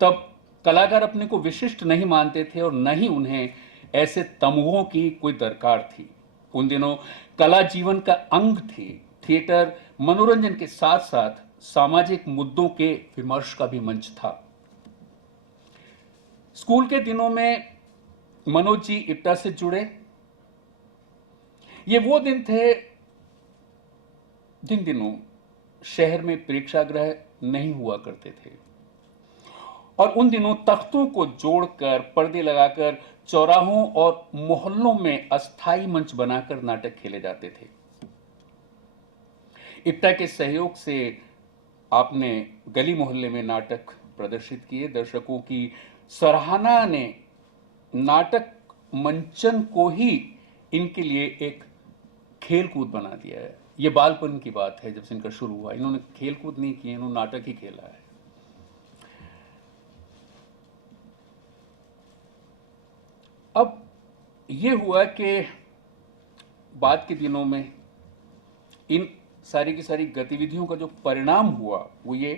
तब कलाकार अपने को विशिष्ट नहीं मानते थे और न ही उन्हें ऐसे तमगों की कोई दरकार थी। उन दिनों कला जीवन का अंग थी। थिएटर मनोरंजन के साथ साथ सामाजिक मुद्दों के विमर्श का भी मंच था। स्कूल के दिनों में मनोज जी इप्टा से जुड़े। ये वो दिन थे जिन दिनों शहर में प्रेक्षागृह नहीं हुआ करते थे और उन दिनों तख्तों को जोड़कर, पर्दे लगाकर चौराहों और मोहल्लों में अस्थायी मंच बनाकर नाटक खेले जाते थे। इप्टा के सहयोग से आपने गली मोहल्ले में नाटक प्रदर्शित किए। दर्शकों की सराहना ने नाटक मंचन को ही इनके लिए एक खेलकूद बना दिया है। ये बालपन की बात है, जब से इनका शुरू हुआ। इन्होंने खेलकूद नहीं किए, इन्होंने नाटक ही खेला है। अब ये हुआ कि बाद के दिनों में इन सारी की सारी गतिविधियों का जो परिणाम हुआ वो ये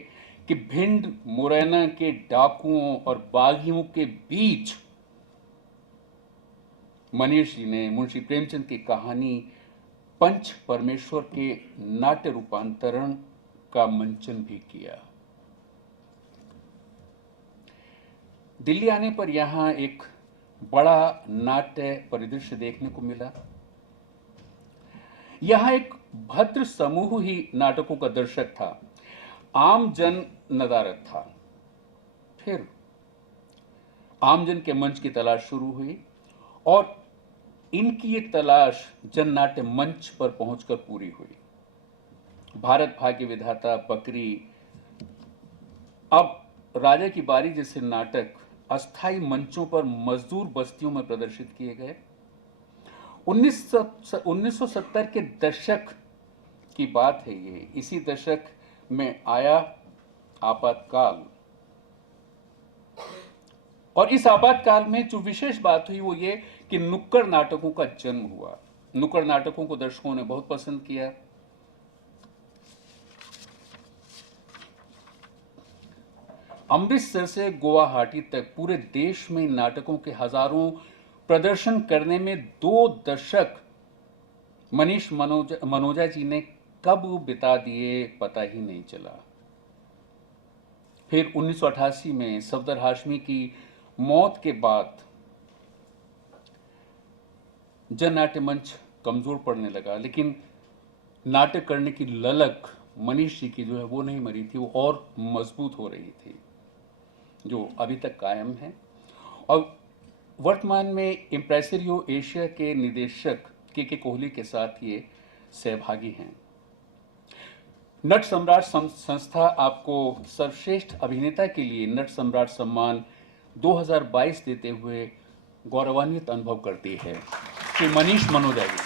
कि भिंड मुरैना के डाकुओं और बागियों के बीच मनीष जी ने मुंशी प्रेमचंद की कहानी पंच परमेश्वर के नाट्य रूपांतरण का मंचन भी किया। दिल्ली आने पर यहां एक बड़ा नाट्य परिदृश्य देखने को मिला। यहां एक भद्र समूह ही नाटकों का दर्शक था। आम जन नदारद था। फिर आमजन के मंच की तलाश शुरू हुई और इनकी ये तलाश जननाट्य मंच पर पहुंचकर पूरी हुई। भारत भाग्य विधाता, बकरी, अब राजा की बारी जैसे नाटक अस्थायी मंचों पर मजदूर बस्तियों में प्रदर्शित किए गए। 1970 के दशक की बात है ये। इसी दशक में आया आपातकाल, और इस आपातकाल में जो विशेष बात हुई वो ये कि नुक्कड़ नाटकों का जन्म हुआ। नुक्कड़ नाटकों को दर्शकों ने बहुत पसंद किया। अमृतसर से गुवाहाटी तक पूरे देश में इन नाटकों के हजारों प्रदर्शन करने में 2 दशक मनीष मनोजा जी ने कब बिता दिए पता ही नहीं चला। फिर 1988 में सफदर हाशमी की मौत के बाद जननाट्य मंच कमजोर पड़ने लगा, लेकिन नाटक करने की ललक मनीष जी की जो है वो नहीं मरी थी, वो और मजबूत हो रही थी, जो अभी तक कायम है। और वर्तमान में इम्प्रेसरियो एशिया के निदेशक के कोहली के साथ ये सहभागी हैं। नट सम्राट संस्था आपको सर्वश्रेष्ठ अभिनेता के लिए नट सम्राट सम्मान 2022 देते हुए गौरवान्वित अनुभव करती है। श्री मनीष मनोजा जी।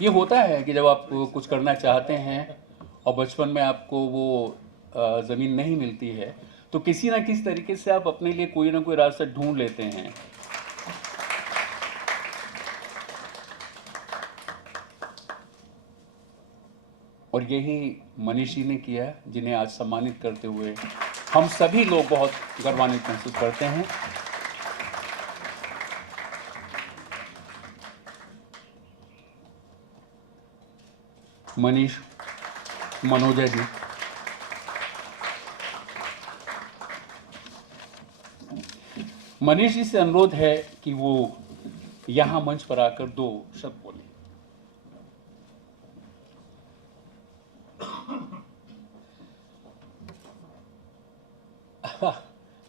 ये होता है कि जब आप कुछ करना चाहते हैं और बचपन में आपको वो जमीन नहीं मिलती है, तो किसी ना किसी तरीके से आप अपने लिए कोई ना कोई रास्ता ढूंढ लेते हैं। और यही मनीष जी ने किया, जिन्हें आज सम्मानित करते हुए हम सभी लोग बहुत गौरवान्वित महसूस करते हैं। मनीष मनोजा जी, मनीष जी से अनुरोध है कि वो यहां मंच पर आकर 2 शब्द बोले।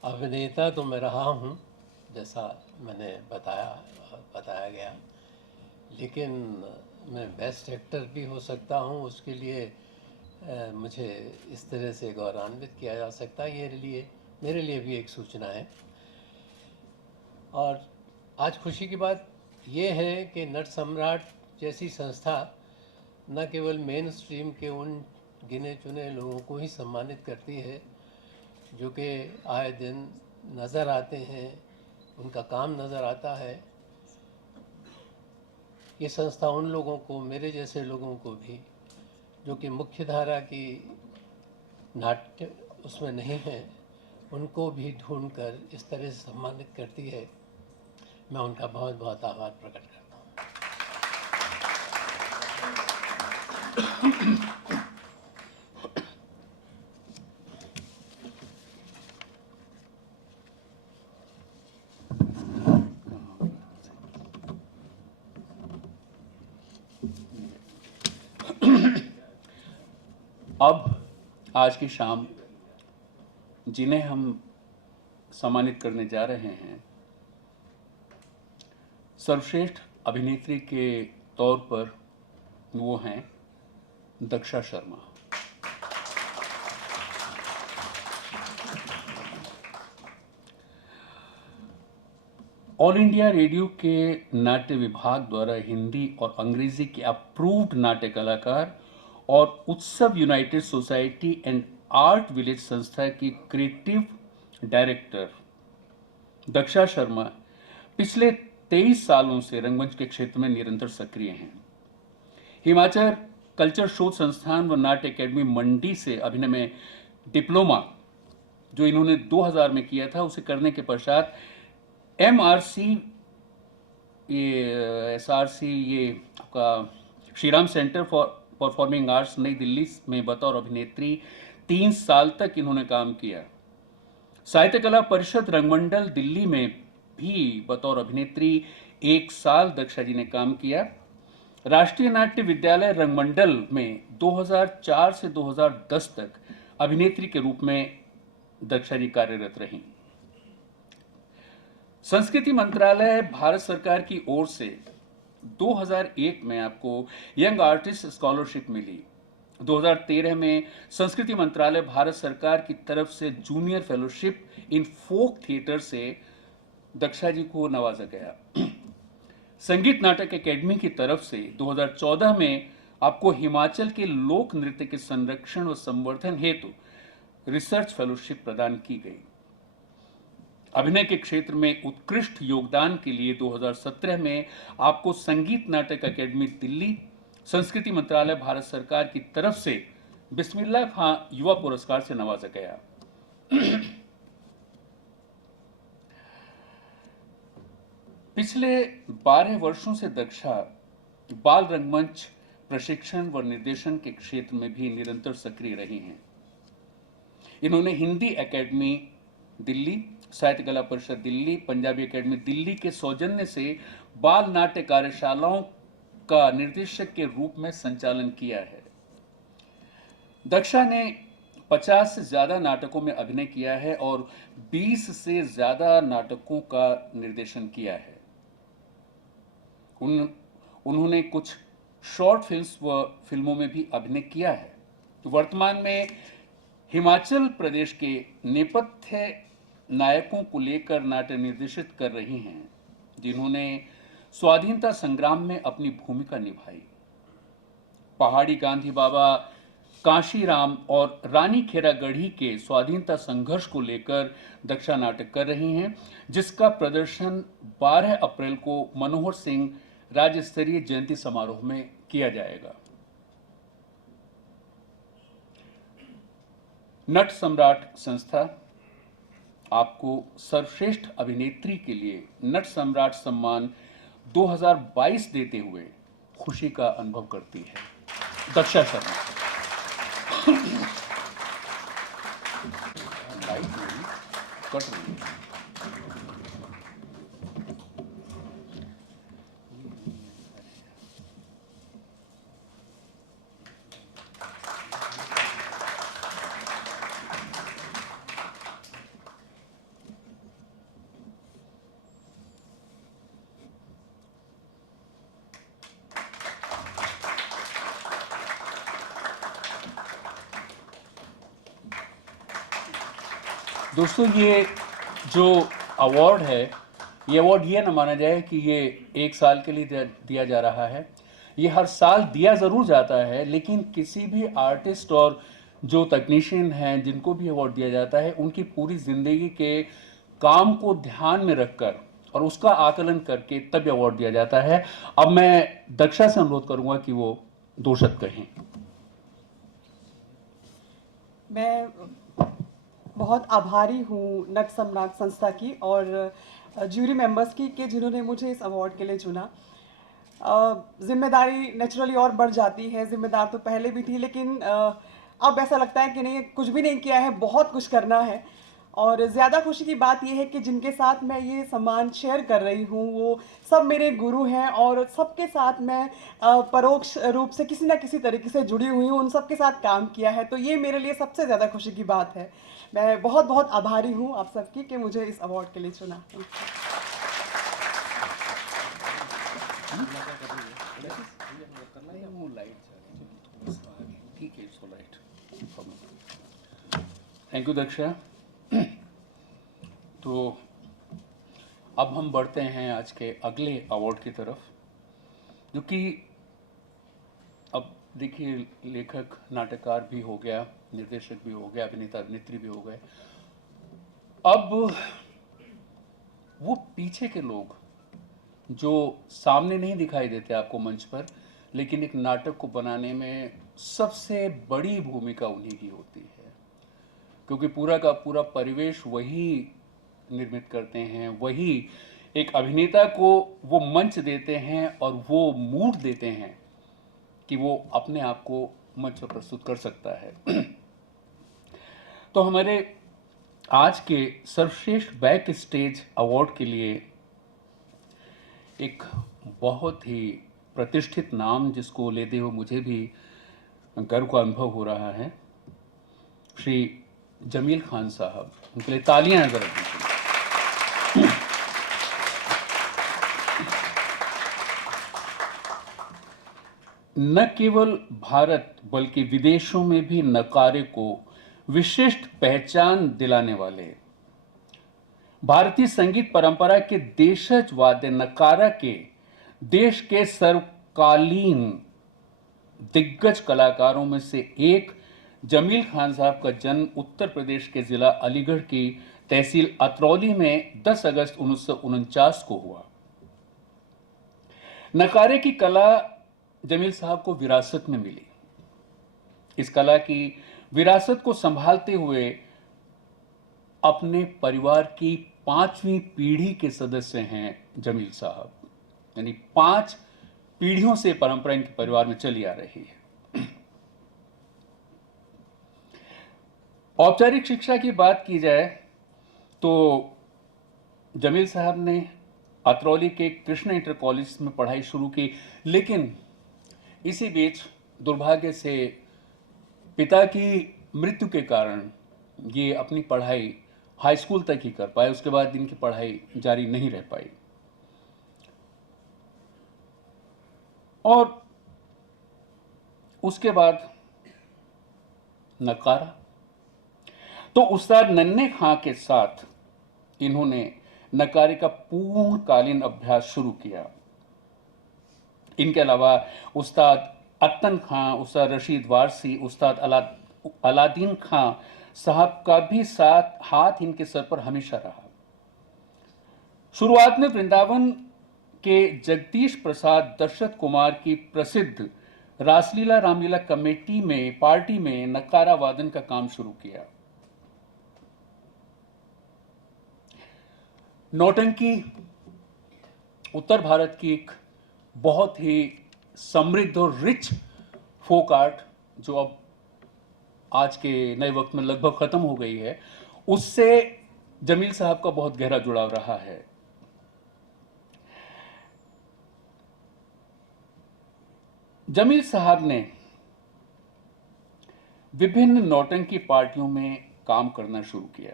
अभिनेता तो मैं रहा हूँ, जैसा मैंने बताया गया, लेकिन मैं बेस्ट एक्टर भी हो सकता हूँ। उसके लिए मुझे इस तरह से गौरवान्वित किया जा सकता है, ये मेरे लिए भी एक सूचना है। और आज खुशी की बात ये है कि नट सम्राट जैसी संस्था न केवल मेन स्ट्रीम के उन गिने चुने लोगों को ही सम्मानित करती है जो कि आए दिन नज़र आते हैं, उनका काम नज़र आता है। ये संस्था उन लोगों को, मेरे जैसे लोगों को भी, जो कि मुख्य धारा की नाट्य उसमें नहीं है, उनको भी ढूंढकर इस तरह से सम्मानित करती है। मैं उनका बहुत बहुत आभार प्रकट करता हूँ। अब आज की शाम जिन्हें हम सम्मानित करने जा रहे हैं, सर्वश्रेष्ठ अभिनेत्री के तौर पर वो हैं Daksha Sharma. All India radio के नाट्य विभाग द्वारा हिंदी और अंग्रेजी के अप्रूव्ड नाट्य कलाकार और उत्सव United society and art village संस्था की क्रिएटिव डायरेक्टर दक्षा शर्मा पिछले 23 सालों से रंगमंच के क्षेत्र में निरंतर सक्रिय हैं। हिमाचल कल्चर शोध संस्थान व नाट्य एकेडमी मंडी से अभिनय में डिप्लोमा जो इन्होंने 2000 में किया था, उसे करने के पश्चात MRC SRC ये आपका Shriram centre for performing arts नई दिल्ली में बतौर अभिनेत्री 3 साल तक इन्होंने काम किया। साहित्य कला परिषद रंगमंडल दिल्ली में भी बतौर अभिनेत्री 1 साल दक्षा जी ने काम किया। राष्ट्रीय नाट्य विद्यालय रंगमंडल में 2004 से 2010 तक अभिनेत्री के रूप में दक्षा जी कार्यरत रहीं। संस्कृति मंत्रालय भारत सरकार की ओर से 2001 में आपको यंग आर्टिस्ट स्कॉलरशिप मिली। 2013 में संस्कृति मंत्रालय भारत सरकार की तरफ से junior fellowship in folk theatre से दक्षा जी को नवाजा गया। संगीत नाटक एकेडमी की तरफ से 2014 में आपको हिमाचल के लोक नृत्य के संरक्षण और संवर्धन हेतु रिसर्च फेलोशिप प्रदान की गई। अभिनय के क्षेत्र में उत्कृष्ट योगदान के लिए 2017 में आपको संगीत नाटक एकेडमी दिल्ली, संस्कृति मंत्रालय भारत सरकार की तरफ से बिस्मिल्लाह खां युवा पुरस्कार से नवाजा गया। पिछले 12 वर्षों से दक्षा बाल रंगमंच प्रशिक्षण व निर्देशन के क्षेत्र में भी निरंतर सक्रिय रही हैं। इन्होंने हिंदी एकेडमी दिल्ली, साहित्य कला परिषद दिल्ली, पंजाबी एकेडमी दिल्ली के सौजन्य से बाल नाट्य कार्यशालाओं का निर्देशक के रूप में संचालन किया है। दक्षा ने 50 से ज्यादा नाटकों में अभिनय किया है और 20 से ज्यादा नाटकों का निर्देशन किया है। उन्होंने कुछ शॉर्ट फिल्म्स व फिल्मों में भी अभिनय किया है। वर्तमान में हिमाचल प्रदेश के नेपथ्य नायकों को लेकर नाट्य निर्देशित कर रही हैं, जिन्होंने स्वाधीनता संग्राम में अपनी भूमिका निभाई। पहाड़ी गांधी बाबा, काशीराम और रानी खेरागढ़ी के स्वाधीनता संघर्ष को लेकर दक्षा नाटक कर रही हैं, जिसका प्रदर्शन 12 अप्रैल को मनोहर सिंह राज्य स्तरीय जयंती समारोह में किया जाएगा। नट सम्राट संस्था आपको सर्वश्रेष्ठ अभिनेत्री के लिए नट सम्राट सम्मान 2022 देते हुए खुशी का अनुभव करती है। दक्षा शर्मा। लाइट नहीं, कट रही है। दोस्तों, ये जो अवार्ड है, ये अवार्ड ये ना माना जाए कि ये एक साल के लिए दिया जा रहा है। ये हर साल दिया ज़रूर जाता है, लेकिन किसी भी आर्टिस्ट और जो तकनीशियन हैं जिनको भी अवार्ड दिया जाता है, उनकी पूरी ज़िंदगी के काम को ध्यान में रखकर और उसका आकलन करके तब अवार्ड दिया जाता है। अब मैं दक्षा से अनुरोध करूंगा कि वो 2 शब्द कहें। मैं बहुत आभारी हूँ नट सम्राट संस्था की और जूरी मेंबर्स की कि जिन्होंने मुझे इस अवार्ड के लिए चुना। जिम्मेदारी नेचुरली और बढ़ जाती है। जिम्मेदार तो पहले भी थी, लेकिन अब ऐसा लगता है कि नहीं, कुछ भी नहीं किया है, बहुत कुछ करना है। और ज़्यादा खुशी की बात यह है कि जिनके साथ मैं ये सम्मान शेयर कर रही हूँ वो सब मेरे गुरु हैं और सबके साथ मैं परोक्ष रूप से किसी ना किसी तरीके से जुड़ी हुई हूँ, उन सबके साथ काम किया है। तो ये मेरे लिए सबसे ज़्यादा खुशी की बात है। मैं बहुत बहुत आभारी हूँ आप सबकी कि मुझे इस अवार्ड के लिए चुना। Thank you Daksha. तो अब हम बढ़ते हैं आज के अगले अवार्ड की तरफ, जो कि अब देखिए, लेखक नाटककार भी हो गया, निर्देशक भी हो गया, अभिनेता अभिनेत्री भी हो गए। अब वो पीछे के लोग जो सामने नहीं दिखाई देते आपको मंच पर, लेकिन एक नाटक को बनाने में सबसे बड़ी भूमिका उन्हीं की होती है, क्योंकि पूरा का पूरा परिवेश वही निर्मित करते हैं, वही एक अभिनेता को वो मंच देते हैं और वो मूड देते हैं कि वो अपने आप को मंच पर प्रस्तुत कर सकता है। तो हमारे आज के सर्वश्रेष्ठ बैक स्टेज अवार्ड के लिए एक बहुत ही प्रतिष्ठित नाम जिसको लेते हुए मुझे भी गर्व का अनुभव हो रहा है, श्री जमील खान साहब, उनके लिए तालियां जरा दीजिए। न केवल भारत बल्कि विदेशों में भी नकारे को विशिष्ट पहचान दिलाने वाले भारतीय संगीत परंपरा के देशज वाद्य नकारा के देश के सर्वकालीन दिग्गज कलाकारों में से एक जमील खान साहब का जन्म उत्तर प्रदेश के जिला अलीगढ़ की तहसील अतरौली में 10 अगस्त 1949 को हुआ। नकारे की कला जमील साहब को विरासत में मिली। इस कला की विरासत को संभालते हुए अपने परिवार की 5वीं पीढ़ी के सदस्य हैं जमील साहब, यानी 5 पीढ़ियों से परंपरा इनके परिवार में चली आ रही है। औपचारिक शिक्षा की बात की जाए तो जमील साहब ने अतरौली के कृष्ण इंटर कॉलेज में पढ़ाई शुरू की, लेकिन इसी बीच दुर्भाग्य से पिता की मृत्यु के कारण ये अपनी पढ़ाई हाई स्कूल तक ही कर पाए। उसके बाद इनकी पढ़ाई जारी नहीं रह पाई और उसके बाद नकारा तो उस्ताद नन्हे खां के साथ इन्होंने नकारे का पूर्णकालीन अभ्यास शुरू किया। इनके अलावा उस्ताद अत्तन खां, उस्ताद रशीद वारसी, उस्ताद अलादीन खां साहब का भी साथ हाथ इनके सर पर हमेशा रहा। शुरुआत में वृंदावन के जगदीश प्रसाद दशरथ कुमार की प्रसिद्ध रासलीला रामलीला कमेटी में पार्टी में नकारा वादन का काम शुरू किया। नौटंकी उत्तर भारत की एक बहुत ही समृद्ध और रिच फोक आर्ट जो अब आज के नए वक्त में लगभग खत्म हो गई है, उससे जमील साहब का बहुत गहरा जुड़ाव रहा है। जमील साहब ने विभिन्न नौटंकी पार्टियों में काम करना शुरू किया।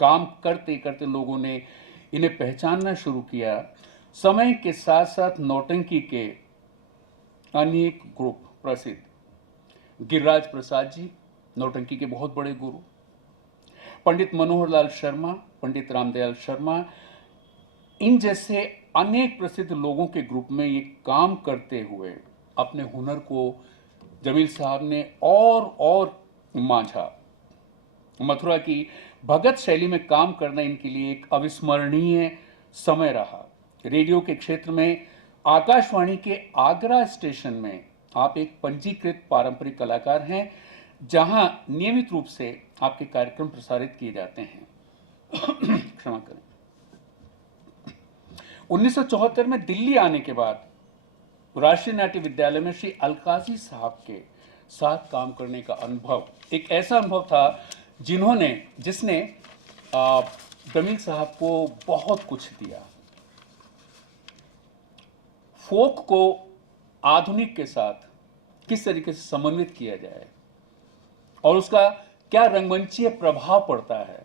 काम करते करते लोगों ने इन्हें पहचानना शुरू किया। समय के साथ साथ नौटंकी के अनेक ग्रुप प्रसिद्ध, गिरिराज प्रसाद जी नौटंकी के बहुत बड़े गुरु, पंडित मनोहर लाल शर्मा, पंडित रामदयाल शर्मा, इन जैसे अनेक प्रसिद्ध लोगों के ग्रुप में ये काम करते हुए अपने हुनर को जमील साहब ने और मांझा। मथुरा की भगत शैली में काम करना इनके लिए एक अविस्मरणीय समय रहा। रेडियो के क्षेत्र में आकाशवाणी के आगरा स्टेशन में आप एक पंजीकृत पारंपरिक कलाकार हैं, जहां नियमित रूप से आपके कार्यक्रम प्रसारित किए जाते हैं। क्षमा करें। 1974 में दिल्ली आने के बाद राष्ट्रीय नाट्य विद्यालय में श्री अलकाजी साहब के साथ काम करने का अनुभव एक ऐसा अनुभव था जिसने जमील साहब को बहुत कुछ दिया। फोक को आधुनिक के साथ किस तरीके से समन्वित किया जाए और उसका क्या रंगमंचीय प्रभाव पड़ता है,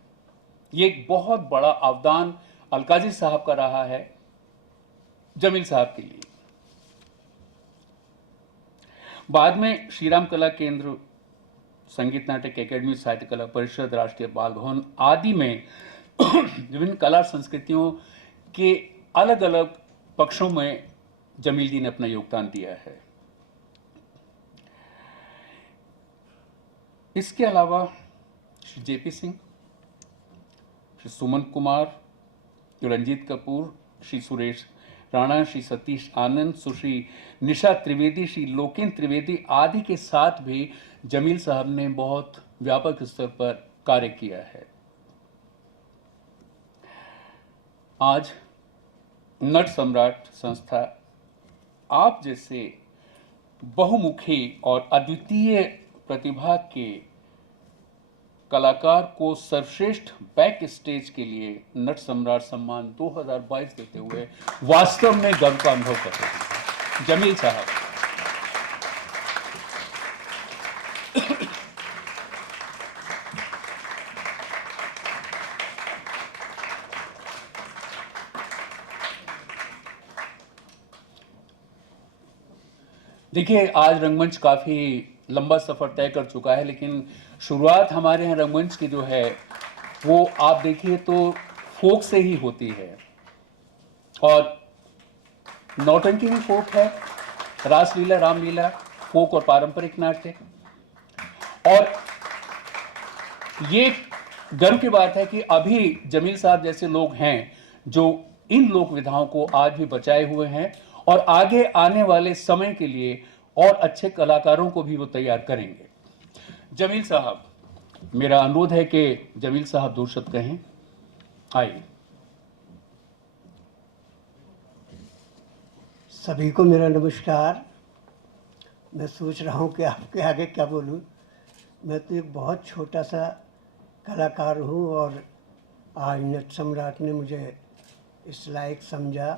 ये एक बहुत बड़ा अवदान अलकाजी साहब का रहा है जमील साहब के लिए। बाद में श्रीराम कला केंद्र, संगीत नाटक एकेडमी, साहित्य कला परिषद, राष्ट्रीय बाल भवन आदि में विभिन्न कला संस्कृतियों के अलग अलग पक्षों में जमील जी ने अपना योगदान दिया है। इसके अलावा श्री जेपी सिंह, श्री सुमन कुमार, रंजीत कपूर, श्री सुरेश राणा, श्री सतीश आनंद, सुश्री निशा त्रिवेदी, श्री लोकेंद्र त्रिवेदी आदि के साथ भी जमील साहब ने बहुत व्यापक स्तर पर कार्य किया है। आज नट सम्राट संस्था आप जैसे बहुमुखी और अद्वितीय प्रतिभा के कलाकार को सर्वश्रेष्ठ बैक स्टेज के लिए नट सम्राट सम्मान 2022 देते हुए वास्तव में गर्व का अनुभव कर रहे हैं। जमील साहब। देखिए, आज रंगमंच काफ़ी लंबा सफ़र तय कर चुका है, लेकिन शुरुआत हमारे यहाँ रंगमंच की जो है वो आप देखिए तो फोक से ही होती है, और नौटंकी भी फोक है, रासलीला, रामलीला फोक और पारंपरिक नाट्य। और ये गर्व की बात है कि अभी जमील साहब जैसे लोग हैं जो इन लोक विधाओं को आज भी बचाए हुए हैं, और आगे आने वाले समय के लिए और अच्छे कलाकारों को भी वो तैयार करेंगे। जमील साहब, मेरा अनुरोध है कि जमील साहब दो शब्द कहें। आइए। सभी को मेरा नमस्कार। मैं सोच रहा हूँ कि आपके आगे क्या बोलूँ। मैं तो एक बहुत छोटा सा कलाकार हूँ, और आज नट सम्राट ने मुझे इस लायक समझा।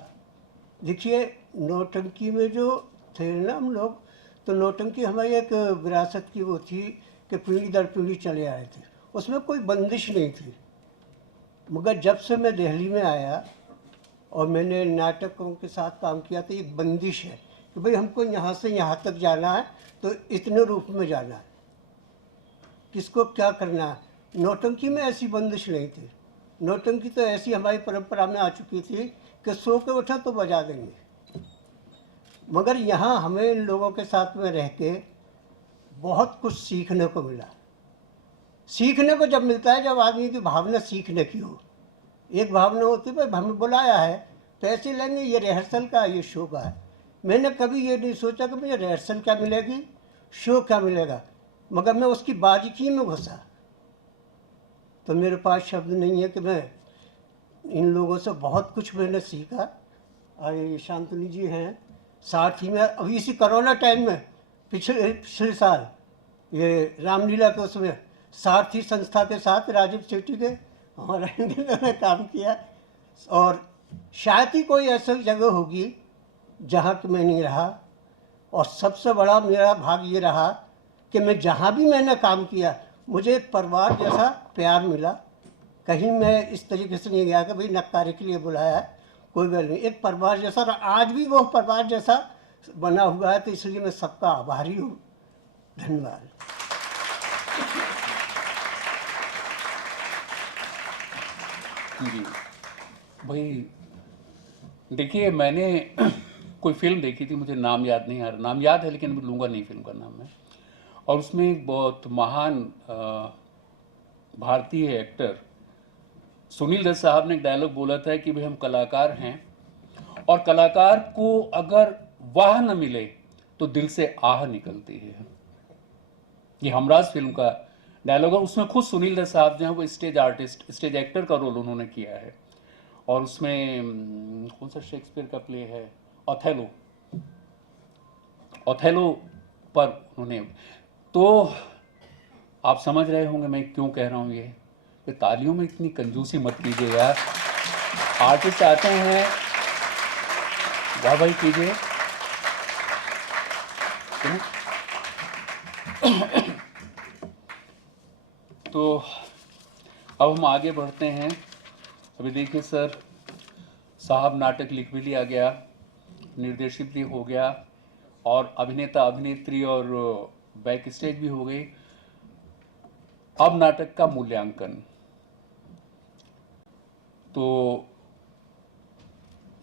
देखिए, नौटंकी में जो थे ना हम लोग, तो नौटंकी हमारी एक विरासत की वो थी कि पीढ़ी दर पीढ़ी चले आए थे, उसमें कोई बंदिश नहीं थी। मगर जब से मैं दिल्ली में आया और मैंने नाटकों के साथ काम किया, तो एक बंदिश है कि भाई हमको यहाँ से यहाँ तक जाना है तो इतने रूप में जाना है, किसको क्या करना है। नौटंकी में ऐसी बंदिश नहीं थी। नौटंकी तो ऐसी हमारी परंपरा में आ चुकी थी कि सो के उठा तो बजा देंगे। मगर यहाँ हमें इन लोगों के साथ में रह के बहुत कुछ सीखने को मिला। सीखने को जब मिलता है, जब आदमी की भावना सीखने की हो। एक भावना होती है, भाई हमें बुलाया है पैसे लेंगे, ये रिहर्सल का, ये शो का है। मैंने कभी ये नहीं सोचा कि मुझे रिहर्सल क्या मिलेगी, शो क्या मिलेगा, मगर मैं उसकी बारीकी में घुसा। तो मेरे पास शब्द नहीं है कि मैं इन लोगों से बहुत कुछ मैंने सीखा। और ये शांतनु जी हैं, साथ ही में अभी इसी कोरोना टाइम में पिछले साल ये रामलीला के उसमें सारथी संस्था के साथ राजीव सेठी के हमारा में काम किया। और शायद ही कोई ऐसी जगह होगी जहाँ कि मैं नहीं रहा। और सबसे बड़ा मेरा भाग ये रहा कि मैं जहाँ भी मैंने काम किया, मुझे एक परिवार जैसा प्यार मिला। कहीं मैं इस तरीके से नहीं गया कि भाई नक्कारे के लिए बुलाया है, कोई बात नहीं। एक परिवार जैसा, और आज भी वो परिवार जैसा बना हुआ है। तो इसलिए मैं सबका आभारी हूँ। धन्यवाद। जी भाई, देखिए, मैंने कोई फिल्म देखी थी, मुझे नाम याद नहीं आ रहा। नाम याद है लेकिन मैं लूँगा नहीं फिल्म का नाम मैं। और उसमें एक बहुत महान भारतीय एक्टर सुनील दत्त साहब ने एक डायलॉग बोला था कि भाई हम कलाकार हैं, और कलाकार को अगर वाह न मिले तो दिल से आह निकलती है। ये हमराज फिल्म का डायलॉग है। उसमें खुद सुनील दत्त साहब जो हैं वो स्टेज आर्टिस्ट, स्टेज एक्टर का रोल उन्होंने किया है। और उसमें कौन सा शेक्सपियर का प्ले है, ओथेलो, ओथेलो पर उन्होंने, तो आप समझ रहे होंगे मैं क्यों कह रहा हूँ ये। कि तालियों में इतनी कंजूसी मत कीजिए यार। आर्टिस्ट आते हैं, वाह भाई कीजिए। तो अब हम आगे बढ़ते हैं। अभी देखिए सर, साहब नाटक लिख भी लिया गया, निर्देशित भी हो गया, और अभिनेता अभिनेत्री और बैक स्टेज भी हो गई। अब नाटक का मूल्यांकन। तो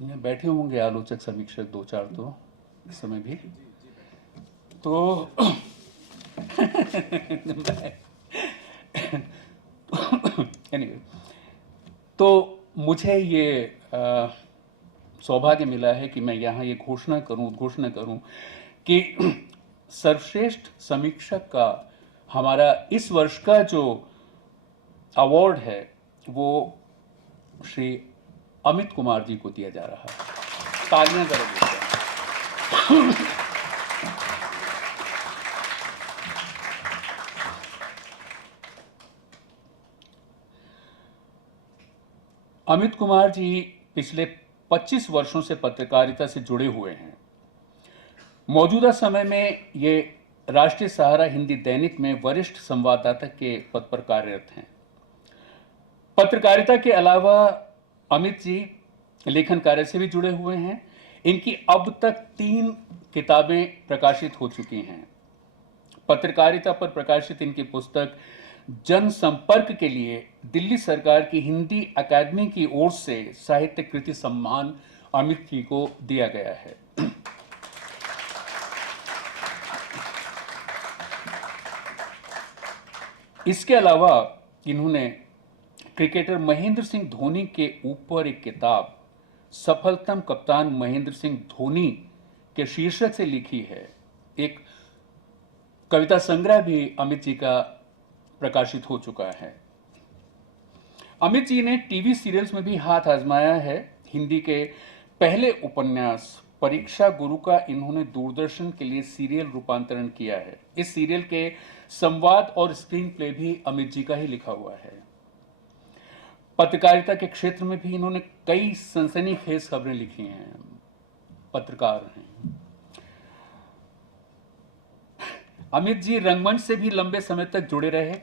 यहाँ बैठे होंगे आलोचक समीक्षक दो चार तो इस समय भी। तो anyway, तो मुझे ये सौभाग्य मिला है कि मैं यहाँ ये घोषणा करूँ कि सर्वश्रेष्ठ समीक्षक का हमारा इस वर्ष का जो अवार्ड है वो श्री अमित कुमार जी को दिया जा रहा है। तालियां करेंगे। अमित कुमार जी पिछले 25 वर्षों से पत्रकारिता से जुड़े हुए हैं, मौजूदा समय में ये राष्ट्रीय सहारा हिंदी दैनिक में वरिष्ठ संवाददाता के पद पर कार्यरत हैं। पत्रकारिता के अलावा अमित जी लेखन कार्य से भी जुड़े हुए हैं। इनकी अब तक 3 किताबें प्रकाशित हो चुकी हैं। पत्रकारिता पर प्रकाशित इनकी पुस्तक जनसंपर्क के लिए दिल्ली सरकार की हिंदी अकादमी की ओर से साहित्य कृति सम्मान अमित जी को दिया गया है। इसके अलावा इन्होंने क्रिकेटर महेंद्र सिंह धोनी के ऊपर एक किताब सफलतम कप्तान महेंद्र सिंह धोनी के शीर्षक से लिखी है। एक कविता संग्रह भी अमित जी का प्रकाशित हो चुका है। अमित जी ने टीवी सीरियल्स में भी हाथ आजमाया है। हिंदी के पहले उपन्यास परीक्षा गुरु का इन्होंने दूरदर्शन के लिए सीरियल रूपांतरण किया है। इस सीरियल के संवाद और स्क्रीन प्ले भी अमित जी का ही लिखा हुआ है। पत्रकारिता के क्षेत्र में भी इन्होंने कई सनसनीखेज खबरें लिखी हैं। पत्रकार हैं। अमित जी रंगमंच से भी लंबे समय तक जुड़े रहे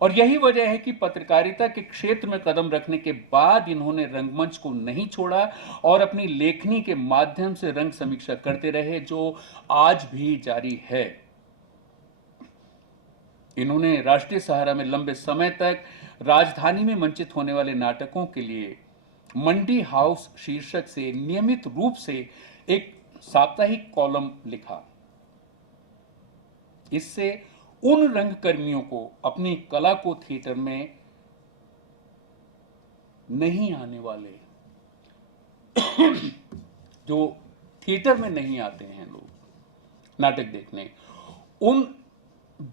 और यही वजह है कि पत्रकारिता के क्षेत्र में कदम रखने के बाद इन्होंने रंगमंच को नहीं छोड़ा और अपनी लेखनी के माध्यम से रंग समीक्षा करते रहे, जो आज भी जारी है। इन्होंने राष्ट्रीय सहारा में लंबे समय तक राजधानी में मंचित होने वाले नाटकों के लिए मंडी हाउस शीर्षक से नियमित रूप से एक साप्ताहिक कॉलम लिखा। इससे उन रंगकर्मियों को अपनी कला को थिएटर में नहीं आने वाले जो थिएटर में नहीं आते हैं लोग नाटक देखने, उन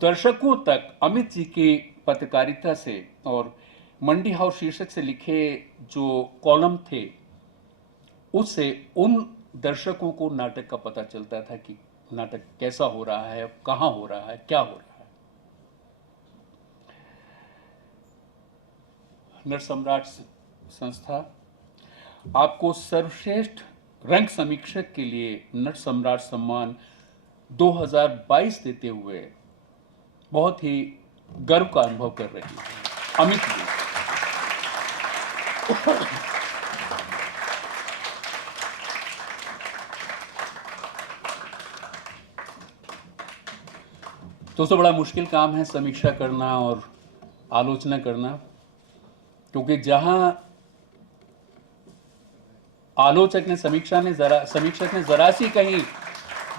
दर्शकों तक अमित जी की पत्रकारिता से और मंडी हाउस शीर्षक से लिखे जो कॉलम थे उससे उन दर्शकों को नाटक का पता चलता था कि नाटक कैसा हो रहा है, कहां हो रहा है, क्या हो रहा है। नट सम्राट संस्था आपको सर्वश्रेष्ठ रंग समीक्षक के लिए नट सम्राट सम्मान 2022 देते हुए बहुत ही गर्व का अनुभव कर रही है। अमित जी, दोस्तों बड़ा मुश्किल काम है समीक्षा करना और आलोचना करना, क्योंकि जहां आलोचक ने समीक्षक ने जरा सी कहीं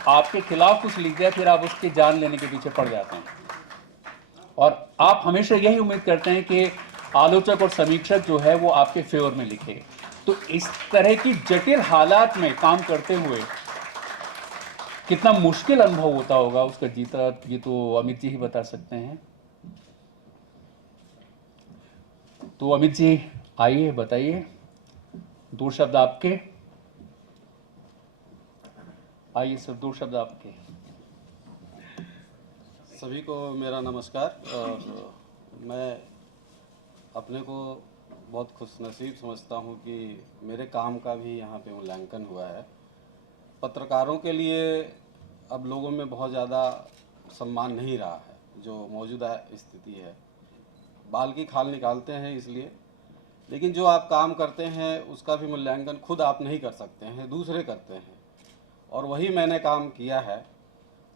आपके खिलाफ कुछ लिख दिया, फिर आप उसकी जान लेने के पीछे पड़ जाते हैं और आप हमेशा यही उम्मीद करते हैं कि आलोचक और समीक्षक जो है वो आपके फेवर में लिखे। तो इस तरह की जटिल हालात में काम करते हुए कितना मुश्किल अनुभव होता होगा उसका जीता, ये तो अमित जी ही बता सकते हैं। तो अमित जी आइए, बताइए, 2 शब्द आपके। आइए सर, 2 शब्द आपके। सभी को मेरा नमस्कार। और मैं अपने को बहुत खुशनसीब समझता हूँ कि मेरे काम का भी यहाँ पे मूल्यांकन हुआ है। पत्रकारों के लिए अब लोगों में बहुत ज़्यादा सम्मान नहीं रहा है, जो मौजूदा स्थिति है। बाल की खाल निकालते हैं इसलिए, लेकिन जो आप काम करते हैं उसका भी मूल्यांकन खुद आप नहीं कर सकते हैं, दूसरे करते हैं। और वही मैंने काम किया है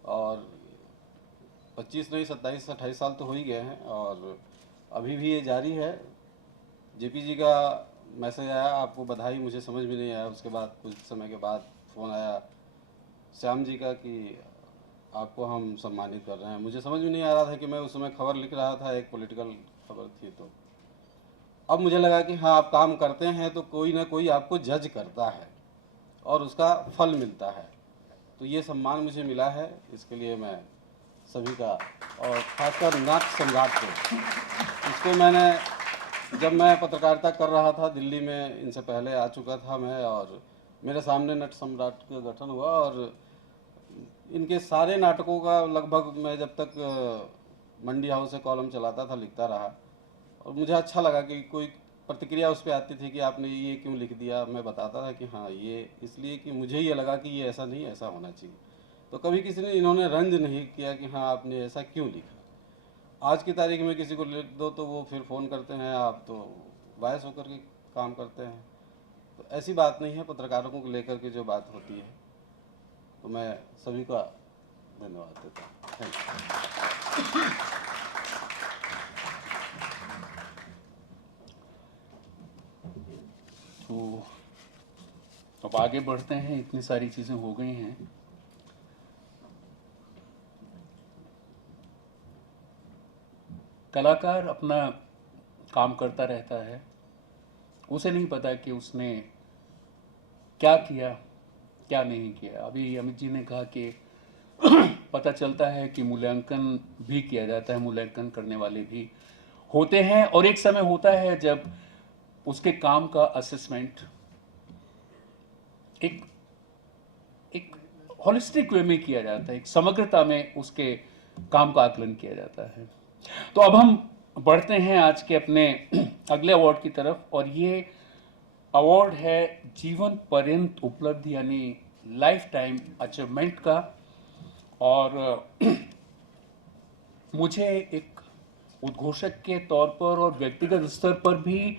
और 25 नहीं 27-28 साल तो हो ही गए हैं और अभी भी ये जारी है। जेपी जी का मैसेज आया, आपको बधाई, मुझे समझ में नहीं आया। उसके बाद कुछ समय के बाद फ़ोन आया श्याम जी का कि आपको हम सम्मानित कर रहे हैं। मुझे समझ में नहीं आ रहा था कि मैं उस समय खबर लिख रहा था, एक पॉलिटिकल खबर थी। तो अब मुझे लगा कि हाँ, आप काम करते हैं तो कोई ना कोई आपको जज करता है और उसका फल मिलता है। तो ये सम्मान मुझे मिला है, इसके लिए मैं सभी का और खासकर नट सम्राट को, इसको मैंने जब मैं पत्रकारिता कर रहा था दिल्ली में, इनसे पहले आ चुका था मैं और मेरे सामने नट सम्राट का गठन हुआ और इनके सारे नाटकों का लगभग मैं जब तक मंडी हाउस से कॉलम चलाता था लिखता रहा और मुझे अच्छा लगा कि कोई प्रतिक्रिया उस पर आती थी कि आपने ये क्यों लिख दिया। मैं बताता था कि हाँ, ये इसलिए कि मुझे ये लगा कि ये ऐसा नहीं, ऐसा होना चाहिए। तो कभी किसी ने इन्होंने रंज नहीं किया कि हाँ आपने ऐसा क्यों लिखा। आज की तारीख में किसी को लिख दो तो वो फिर फ़ोन करते हैं, आप तो बायस होकर के काम करते हैं। तो ऐसी बात नहीं है, पत्रकारों को लेकर के जो बात होती है, तो मैं सभी का धन्यवाद देता हूँ। Thank you. तो अब आगे बढ़ते हैं, इतनी सारी चीजें हो गई हैं। कलाकार अपना काम करता रहता है, उसे नहीं पता कि उसने क्या किया क्या नहीं किया। अभी अमित जी ने कहा कि पता चलता है कि मूल्यांकन भी किया जाता है, मूल्यांकन करने वाले भी होते हैं, और एक समय होता है जब उसके काम का असेसमेंट एक एक होलिस्टिक वे में किया जाता है, एक समग्रता में उसके काम का आकलन किया जाता है। तो अब हम बढ़ते हैं आज के अपने अगले अवार्ड की तरफ, और ये अवार्ड है जीवन पर्यंत उपलब्धि यानी लाइफ टाइम अचीवमेंट का। और मुझे एक उद्घोषक के तौर पर और व्यक्तिगत स्तर पर भी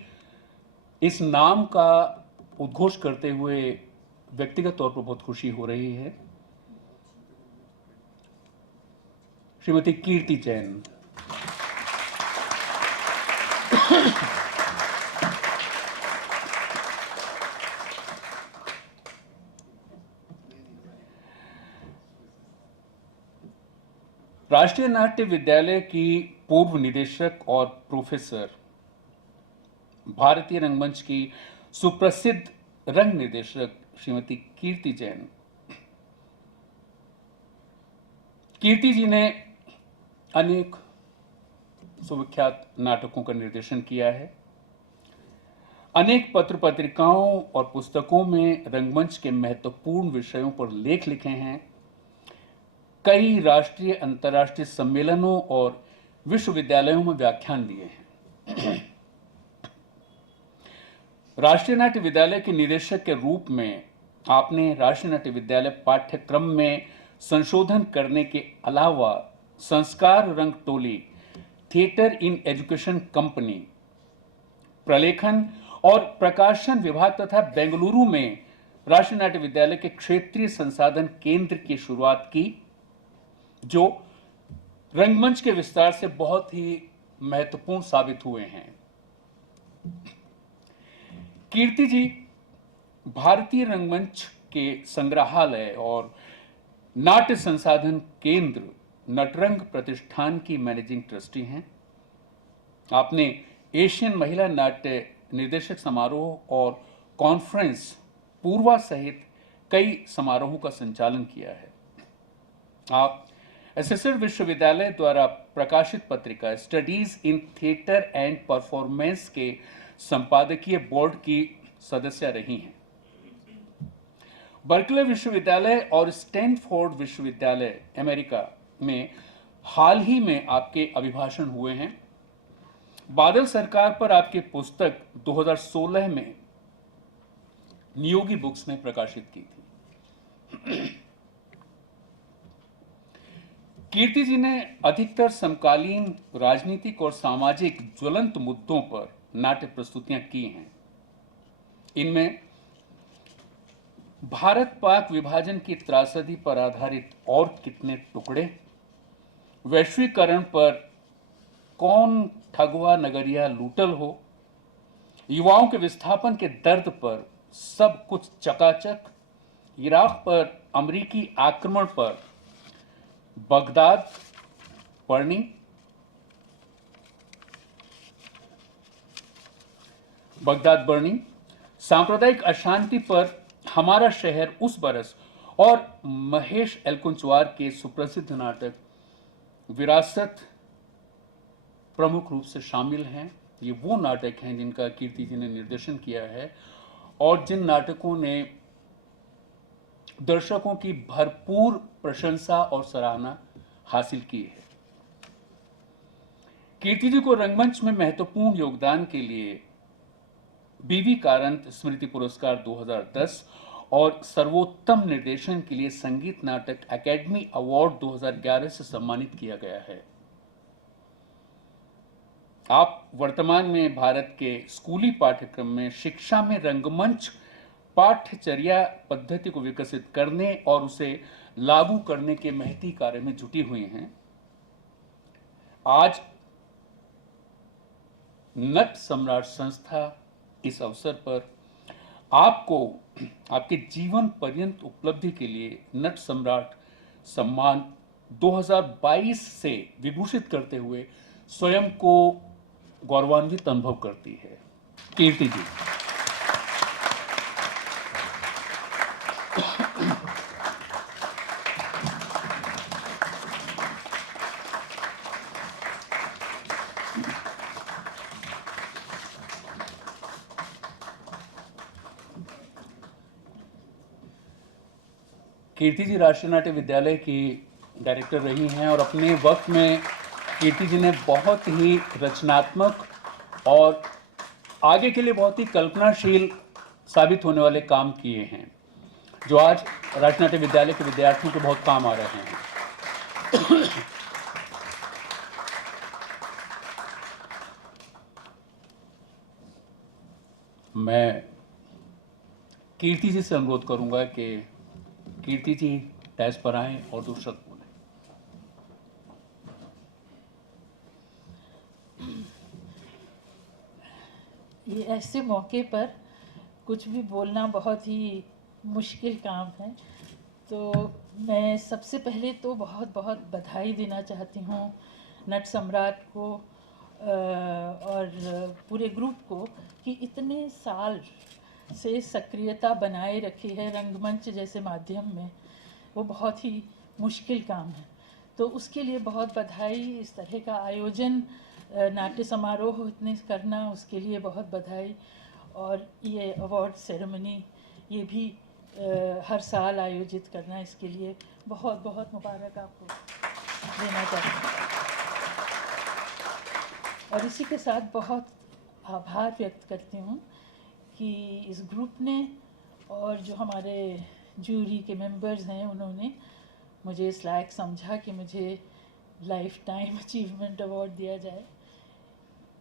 इस नाम का उद्घोष करते हुए व्यक्तिगत तौर पर बहुत खुशी हो रही है। श्रीमती कीर्ति जैन। राष्ट्रीय नाट्य विद्यालय की पूर्व निदेशक और प्रोफेसर, भारतीय रंगमंच की सुप्रसिद्ध रंग निर्देशक श्रीमती कीर्ति जैन। कीर्ति जी ने अनेक सुविख्यात नाटकों का निर्देशन किया है, अनेक पत्र पत्रिकाओं और पुस्तकों में रंगमंच के महत्वपूर्ण विषयों पर लेख लिखे हैं, कई राष्ट्रीय अंतर्राष्ट्रीय सम्मेलनों और विश्वविद्यालयों में व्याख्यान दिए हैं। राष्ट्रीय नाट्य विद्यालय के निदेशक के रूप में आपने राष्ट्रीय नाट्य विद्यालय पाठ्यक्रम में संशोधन करने के अलावा संस्कार रंग टोली, थिएटर इन एजुकेशन कंपनी, प्रलेखन और प्रकाशन विभाग तथा बेंगलुरु में राष्ट्रीय नाट्य विद्यालय के क्षेत्रीय संसाधन केंद्र की शुरुआत की, जो रंगमंच के विस्तार से बहुत ही महत्वपूर्ण साबित हुए हैं। कीर्ति जी भारतीय रंगमंच के संग्रहालय और नाट्य संसाधन केंद्र नटरंग प्रतिष्ठान की मैनेजिंग ट्रस्टी हैं। आपने एशियन महिला नाट्य निर्देशक समारोह और कॉन्फ्रेंस पूर्वा सहित कई समारोहों का संचालन किया है। आप एसएसआर विश्वविद्यालय द्वारा प्रकाशित पत्रिका studies in theatre and performance के संपादकीय बोर्ड की सदस्य रही हैं। बर्कले विश्वविद्यालय और स्टैनफोर्ड विश्वविद्यालय अमेरिका में हाल ही में आपके अभिभाषण हुए हैं। बादल सरकार पर आपकी पुस्तक 2016 में नियोगी बुक्स ने प्रकाशित की थी। कीर्ति जी ने अधिकतर समकालीन राजनीतिक और सामाजिक ज्वलंत मुद्दों पर नाट्य प्रस्तुतियां की हैं। इनमें भारत पाक विभाजन की त्रासदी पर आधारित और कितने टुकड़े, वैश्वीकरण पर कौन ठगवा नगरिया लूटल हो, युवाओं के विस्थापन के दर्द पर सब कुछ चकाचक, इराक पर अमेरिकी आक्रमण पर बगदाद बर्नी, सांप्रदायिक अशांति पर हमारा शहर उस बरस और महेश एलकुंचवार के सुप्रसिद्ध नाटक विरासत प्रमुख रूप से शामिल हैं। ये वो नाटक हैं जिनका कीर्ति जी ने निर्देशन किया है और जिन नाटकों ने दर्शकों की भरपूर प्रशंसा और सराहना हासिल की है। कीर्ति जी को रंगमंच में महत्वपूर्ण योगदान के लिए बीवी कारंत स्मृति पुरस्कार 2010 और सर्वोत्तम निर्देशन के लिए संगीत नाटक अकेडमी अवार्ड 2011 से सम्मानित किया गया है। आप वर्तमान में भारत के स्कूली पाठ्यक्रम में शिक्षा में रंगमंच पाठ्यचर्या पद्धति को विकसित करने और उसे लागू करने के महती कार्य में जुटी हुई हैं। आज नट सम्राट संस्था इस अवसर पर आपको आपके जीवन पर्यंत उपलब्धि के लिए नट सम्राट सम्मान 2022 से विभूषित करते हुए स्वयं को गौरवान्वित अनुभव करती है। कीर्ति जी। कीर्ति जी राष्ट्रीय नाट्य विद्यालय की डायरेक्टर रही हैं और अपने वक्त में कीर्ति जी ने बहुत ही रचनात्मक और आगे के लिए बहुत ही कल्पनाशील साबित होने वाले काम किए हैं, जो आज राष्ट्रीय नाट्य विद्यालय के विद्यार्थियों को बहुत काम आ रहे हैं। मैं कीर्ति जी से अनुरोध करूंगा कि कीर्ति जी डैश पर आएं और दो शब्द बोलें। ये ऐसे मौके पर कुछ भी बोलना बहुत ही मुश्किल काम है, तो मैं सबसे पहले तो बहुत बहुत बधाई देना चाहती हूँ नट सम्राट को और पूरे ग्रुप को कि इतने साल से सक्रियता बनाए रखी है रंगमंच जैसे माध्यम में। वो बहुत ही मुश्किल काम है, तो उसके लिए बहुत बधाई। इस तरह का आयोजन नाट्य समारोह इतने करना, उसके लिए बहुत बधाई। और ये अवार्ड सेरेमनी ये भी हर साल आयोजित करना, इसके लिए बहुत बहुत मुबारक आपको देना चाहती हूँ। और इसी के साथ बहुत आभार व्यक्त करती हूँ कि इस ग्रुप ने और जो हमारे जूरी के मेंबर्स हैं उन्होंने मुझे इस लायक समझा कि मुझे लाइफ टाइम अचीवमेंट अवार्ड दिया जाए।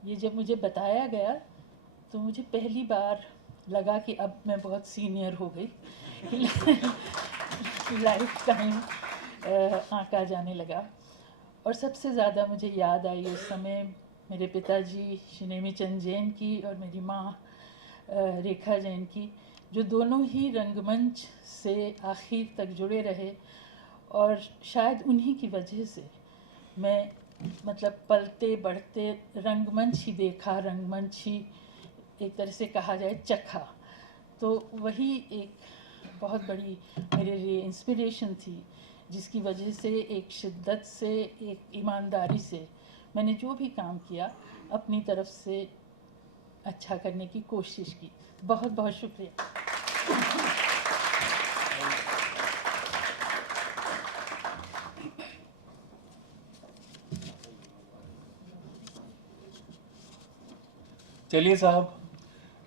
ये जब मुझे बताया गया तो मुझे पहली बार लगा कि अब मैं बहुत सीनियर हो गई लाइफ टाइम आंका जाने लगा। और सबसे ज़्यादा मुझे याद आई उस समय मेरे पिताजी श्री नेमीचंद जैन की और मेरी माँ रेखा जैन की, जो दोनों ही रंगमंच से आखिर तक जुड़े रहे। और शायद उन्हीं की वजह से मैं मतलब पलते बढ़ते रंगमंच ही देखा, रंगमंच ही एक तरह से कहा जाए चखा। तो वही एक बहुत बड़ी मेरे लिए इंस्पिरेशन थी, जिसकी वजह से एक शिद्दत से, एक ईमानदारी से मैंने जो भी काम किया अपनी तरफ से अच्छा करने की कोशिश की। बहुत बहुत शुक्रिया। चलिए साहब,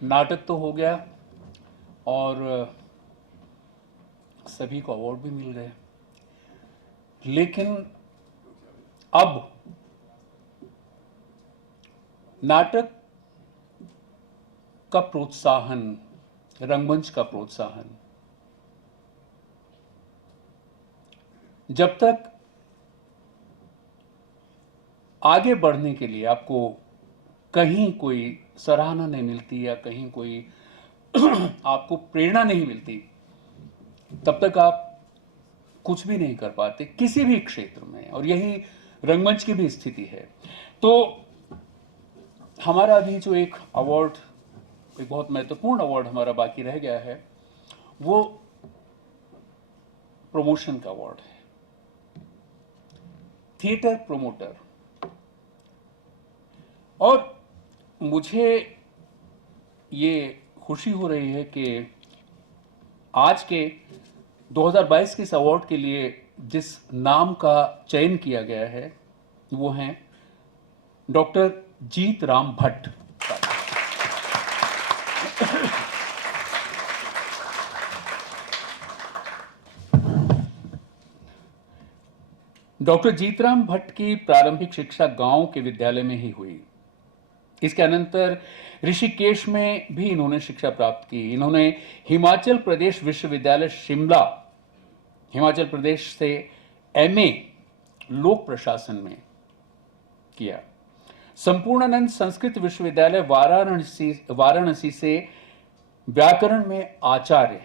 नाटक तो हो गया और सभी को अवार्ड भी मिल गए, लेकिन अब नाटक का प्रोत्साहन, रंगमंच का प्रोत्साहन जब तक आगे बढ़ने के लिए आपको कहीं कोई सराहना नहीं मिलती या कहीं कोई आपको प्रेरणा नहीं मिलती, तब तक आप कुछ भी नहीं कर पाते किसी भी क्षेत्र में। और यही रंगमंच की भी स्थिति है। तो हमारा अभी जो एक अवार्ड, एक बहुत महत्वपूर्ण अवार्ड हमारा बाकी रह गया है, वो प्रमोशन का अवार्ड है, थिएटर प्रोमोटर। और मुझे ये खुशी हो रही है कि आज के 2022 के इस अवार्ड के लिए जिस नाम का चयन किया गया है वो हैं डॉक्टर जीत राम भट्ट। डॉक्टर जीतराम भट्ट की प्रारंभिक शिक्षा गांव के विद्यालय में ही हुई। इसके अनंतर ऋषिकेश में भी इन्होंने शिक्षा प्राप्त की। इन्होंने हिमाचल प्रदेश विश्वविद्यालय शिमला, हिमाचल प्रदेश से एमए लोक प्रशासन में किया। संपूर्णानंद संस्कृत विश्वविद्यालय वाराणसी से व्याकरण में आचार्य,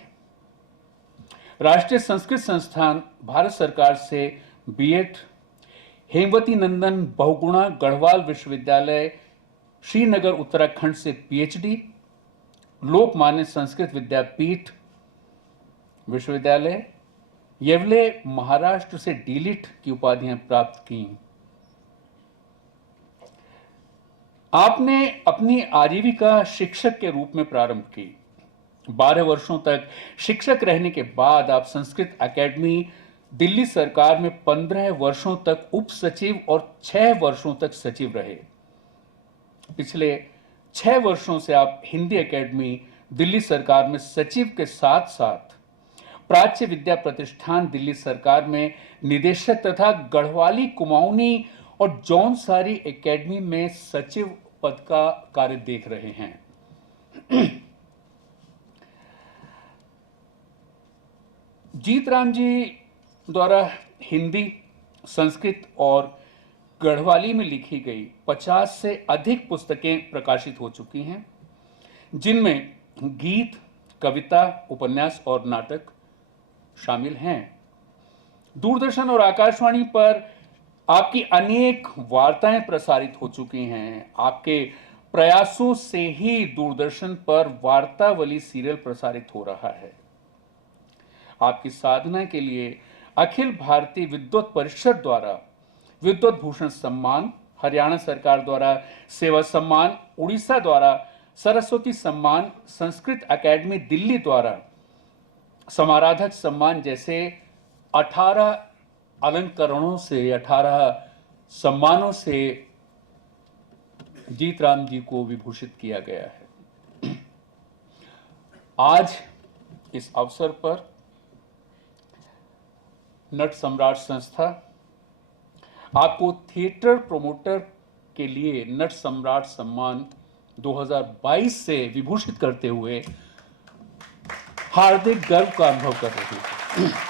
राष्ट्रीय संस्कृत संस्थान भारत सरकार से बीएड, हेमवती नंदन बहुगुणा गढ़वाल विश्वविद्यालय श्रीनगर उत्तराखंड से पीएचडी, लोकमान्य संस्कृत विद्यापीठ विश्वविद्यालय येवले महाराष्ट्र से डीलिट की उपाधियां प्राप्त की। आपने अपनी आजीविका शिक्षक के रूप में प्रारंभ की। 12 वर्षों तक शिक्षक रहने के बाद आप संस्कृत एकेडमी दिल्ली सरकार में 15 वर्षों तक उप सचिव और 6 वर्षों तक सचिव रहे। पिछले 6 वर्षों से आप हिंदी एकेडमी दिल्ली सरकार में सचिव के साथ साथ प्राच्य विद्या प्रतिष्ठान दिल्ली सरकार में निदेशक तथा गढ़वाली कुमाऊनी और जौनसारी एकेडमी में सचिव पद का कार्य देख रहे हैं। जीतराम जी द्वारा हिंदी, संस्कृत और गढ़वाली में लिखी गई 50 से अधिक पुस्तकें प्रकाशित हो चुकी हैं, जिनमें गीत, कविता, उपन्यास और नाटक शामिल हैं। दूरदर्शन और आकाशवाणी पर आपकी अनेक वार्ताएं प्रसारित हो चुकी हैं। आपके प्रयासों से ही दूरदर्शन पर वार्तावली सीरियल प्रसारित हो रहा है। आपकी साधना के लिए अखिल भारतीय विद्वत परिषद द्वारा विद्वत भूषण सम्मान, हरियाणा सरकार द्वारा सेवा सम्मान, उड़ीसा द्वारा सरस्वती सम्मान, संस्कृत एकेडमी दिल्ली द्वारा समाराधक सम्मान जैसे 18 अलंकरणों से, 18 सम्मानों से जीतराम जी को विभूषित किया गया है। आज इस अवसर पर नट सम्राट संस्था आपको थिएटर प्रमोटर के लिए नट सम्राट सम्मान 2022 से विभूषित करते हुए हार्दिक गर्व का अनुभव कर रही है।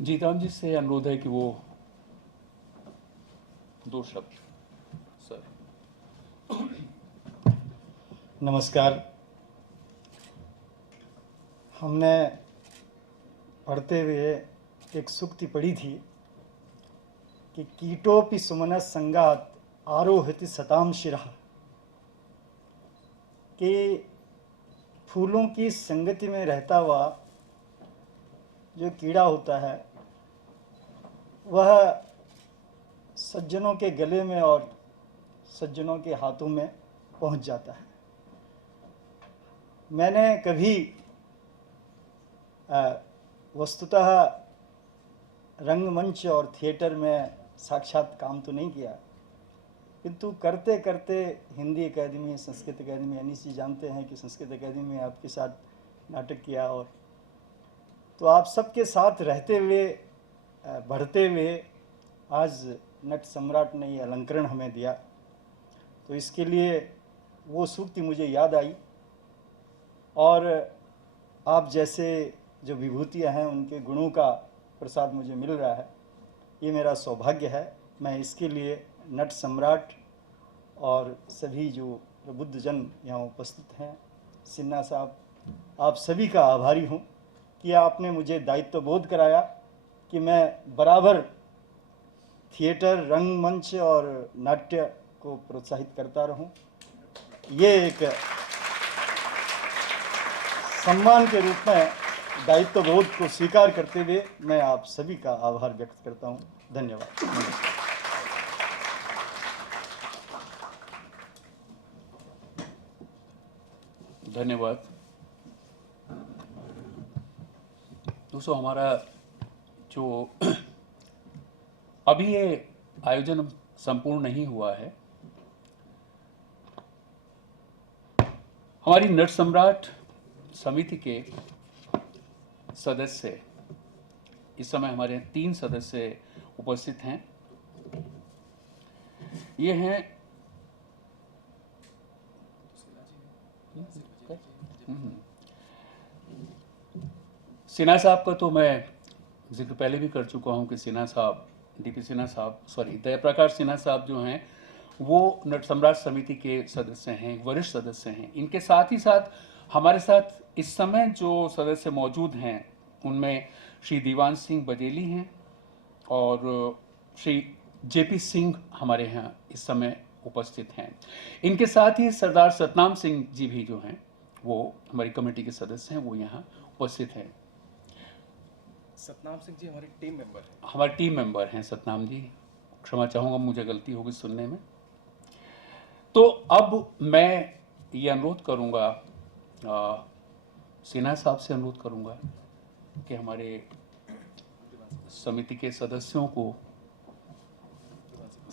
जीतराम जी से अनुरोध है कि वो 2 शब्द सर। नमस्कार। हमने पढ़ते हुए एक सूक्ति पढ़ी थी कि कीटोपि सुमनः संगात आरोहति सताम शिरः, कि फूलों की संगति में रहता हुआ जो कीड़ा होता है वह सज्जनों के गले में और सज्जनों के हाथों में पहुंच जाता है। मैंने कभी वस्तुतः रंगमंच और थिएटर में साक्षात काम तो नहीं किया, किंतु करते करते हिंदी एकेडमी, संस्कृत एकेडमी, अनिश जानते हैं कि संस्कृत एकेडमी में आपके साथ नाटक किया, और तो आप सबके साथ रहते हुए, बढ़ते हुए आज नट सम्राट ने ये अलंकरण हमें दिया, तो इसके लिए वो सूक्ति मुझे याद आई। और आप जैसे जो विभूतियाँ हैं उनके गुणों का प्रसाद मुझे मिल रहा है, ये मेरा सौभाग्य है। मैं इसके लिए नट सम्राट और सभी जो प्रबुद्ध जन यहाँ उपस्थित हैं, सिन्हा साहब, आप सभी का आभारी हूँ कि आपने मुझे दायित्व बोध कराया कि मैं बराबर थिएटर, रंगमंच और नाट्य को प्रोत्साहित करता रहूं। ये एक सम्मान के रूप में दायित्वबोध को स्वीकार करते हुए मैं आप सभी का आभार व्यक्त करता हूँ। धन्यवाद। नमस्कार। धन्यवाद। दोस्तों, हमारा जो अभी ये आयोजन संपूर्ण नहीं हुआ है, हमारी नट सम्राट समिति के सदस्य, इस समय हमारे 3 सदस्य उपस्थित हैं। ये हैं सिन्हा साहब का तो मैं जिक्र पहले भी कर चुका हूं कि सिन्हा साहब, डीपी सिन्हा साहब, जयप्रकाश सिन्हा साहब जो हैं वो नट सम्राट समिति के सदस्य हैं, वरिष्ठ सदस्य हैं। इनके साथ ही साथ हमारे साथ इस समय जो सदस्य मौजूद हैं उनमें श्री दीवान सिंह बजेली हैं और श्री जेपी सिंह हमारे यहाँ इस समय उपस्थित हैं। इनके साथ ही सरदार सतनाम सिंह जी भी जो हैं वो हमारी कमेटी के सदस्य हैं, वो यहाँ उपस्थित हैं। सतनाम सिंह जी हमारे टीम मेंबर हैं। हमारे टीम मेंबर हैं सतनाम जी, क्षमा चाहूँगा, मुझे गलती होगी सुनने में। तो अब मैं ये अनुरोध करूँगा, सिन्हा साहब से अनुरोध करूँगा कि हमारे समिति के सदस्यों को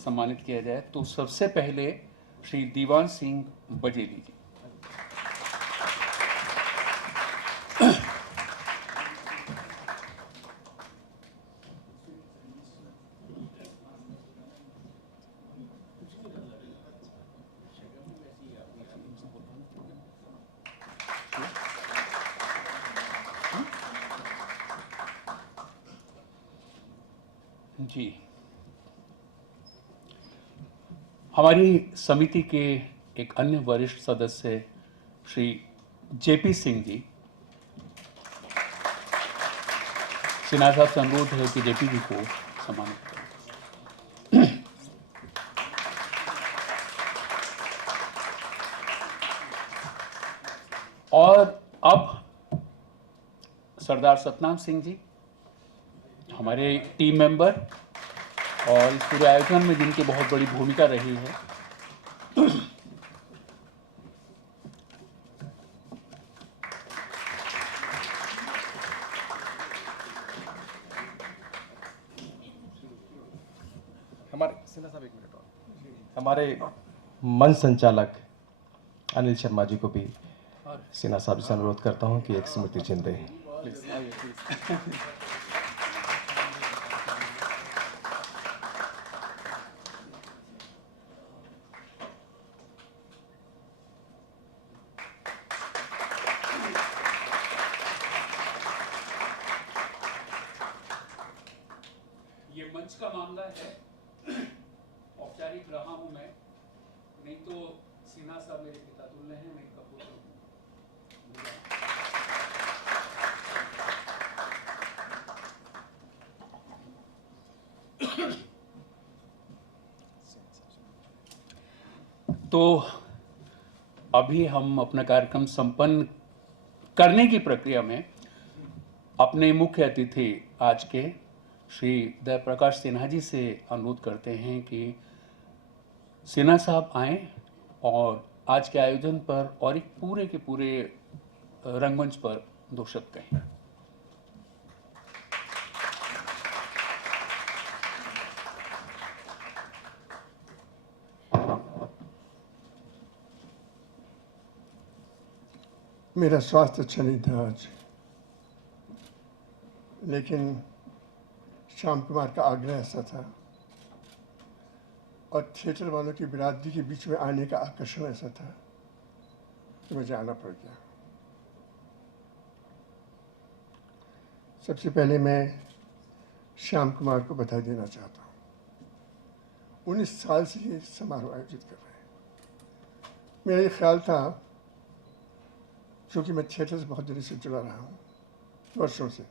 सम्मानित किया जाए। तो सबसे पहले श्री दीवान सिंह बजेली जी। जी, हमारी समिति के एक अन्य वरिष्ठ सदस्य श्री जेपी सिंह जी, सिन्हा साहब से अनुरोध है कि जेपी जी को सम्मानित करें। और अब सरदार सतनाम सिंह जी, हमारे टीम मेंबर और इस पूरे आयोजन में जिनकी बहुत बड़ी भूमिका रही है। हमारे मंच संचालक अनिल शर्मा जी को भी सिन्हा साहब से अनुरोध करता हूं कि एक स्मृति चिन्ह दें। ये मंच का मामला है, औपचारिक रहा हूं मैं, नहीं तो सिन्हा साहब मेरे पिता तुल्य हैं, मैं इनका पुत्र हूं। तो अभी हम अपना कार्यक्रम संपन्न करने की प्रक्रिया में अपने मुख्य अतिथि आज के श्री जयप्रकाश सिन्हा जी से अनुरोध करते हैं कि सिन्हा साहब आएं और आज के आयोजन पर और एक पूरे के पूरे रंगमंच पर 2 शब्द कहें। मेरा स्वास्थ्य अच्छा नहीं था आज, लेकिन श्याम कुमार का आग्रह ऐसा था और थिएटर वालों की बिरादरी के बीच में आने का आकर्षण ऐसा था कि मुझे आना पड़ गया। सबसे पहले मैं श्याम कुमार को बधाई देना चाहता हूँ। 19 साल से ये समारोह आयोजित कर रहे हैं। मेरा ये ख्याल था, क्योंकि मैं थिएटर से बहुत देर से जुड़ा रहा हूँ, वर्षों से,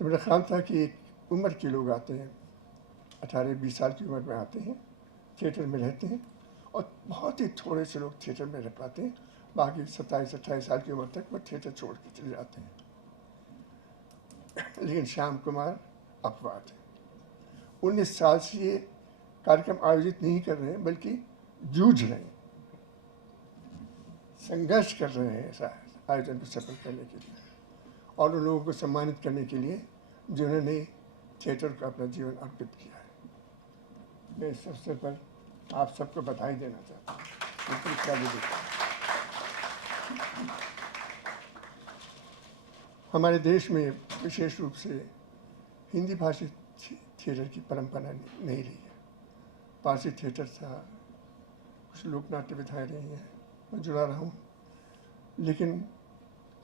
तो मेरा ख्याल था कि एक उम्र के लोग आते हैं, 18-20 साल की उम्र में आते हैं, थिएटर में रहते हैं और बहुत ही थोड़े से लोग थिएटर में रह पाते हैं, बाकी 27-28 साल की उम्र तक वो थिएटर छोड़ के चले जाते हैं। लेकिन श्याम कुमार अपवाद है। 19 साल से ये कार्यक्रम आयोजित नहीं कर रहे हैं, बल्कि जूझ रहे हैं, संघर्ष कर रहे हैं ऐसा आयोजन को सफल करने के लिए और उन लोगों को सम्मानित करने के लिए जिन्होंने थिएटर को अपना जीवन अर्पित किया है। मैं इस अवसर पर आप सबको बधाई देना चाहता हूँ। हमारे देश में विशेष रूप से हिंदी भाषी थिएटर की परंपरा नहीं रही है। पारसी थिएटर था, कुछ लोक नाट्य विधाएँ रही हैं, मैं जुड़ा रहा हूँ, लेकिन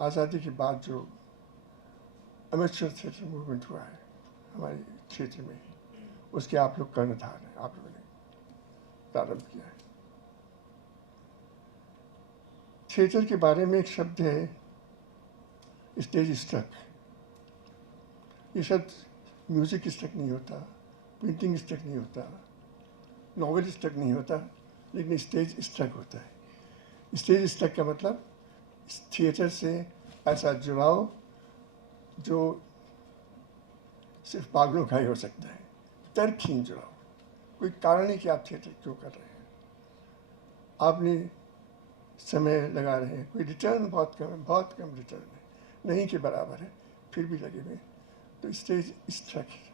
आज़ादी के बाद जो अमेचर थिएटर मूवमेंट हुआ है हमारे क्षेत्र में, उसके आप लोग कर्णधार हैं, आप लोगों ने प्रारंभ किया है। थिएटर के बारे में एक शब्द है स्टेज स्ट्रक। ये शब्द म्यूजिक स्ट्रक नहीं होता, पेंटिंग स्ट्रक नहीं होता, नॉवेल स्ट्रक नहीं होता, लेकिन स्टेज स्ट्रक होता है। स्टेज स्ट्रक का मतलब थिएटर से ऐसा जुड़ाव जो सिर्फ पागलों का ही हो सकता है, तर्कहीन जुड़ाव, कोई कारण नहीं कि आप थिएटर क्यों कर रहे हैं, आपने समय लगा रहे हैं, कोई रिटर्न बहुत कम है, बहुत कम रिटर्न है, नहीं के बराबर है, फिर भी लगे हुए, तो स्टेज स्ट्रक है।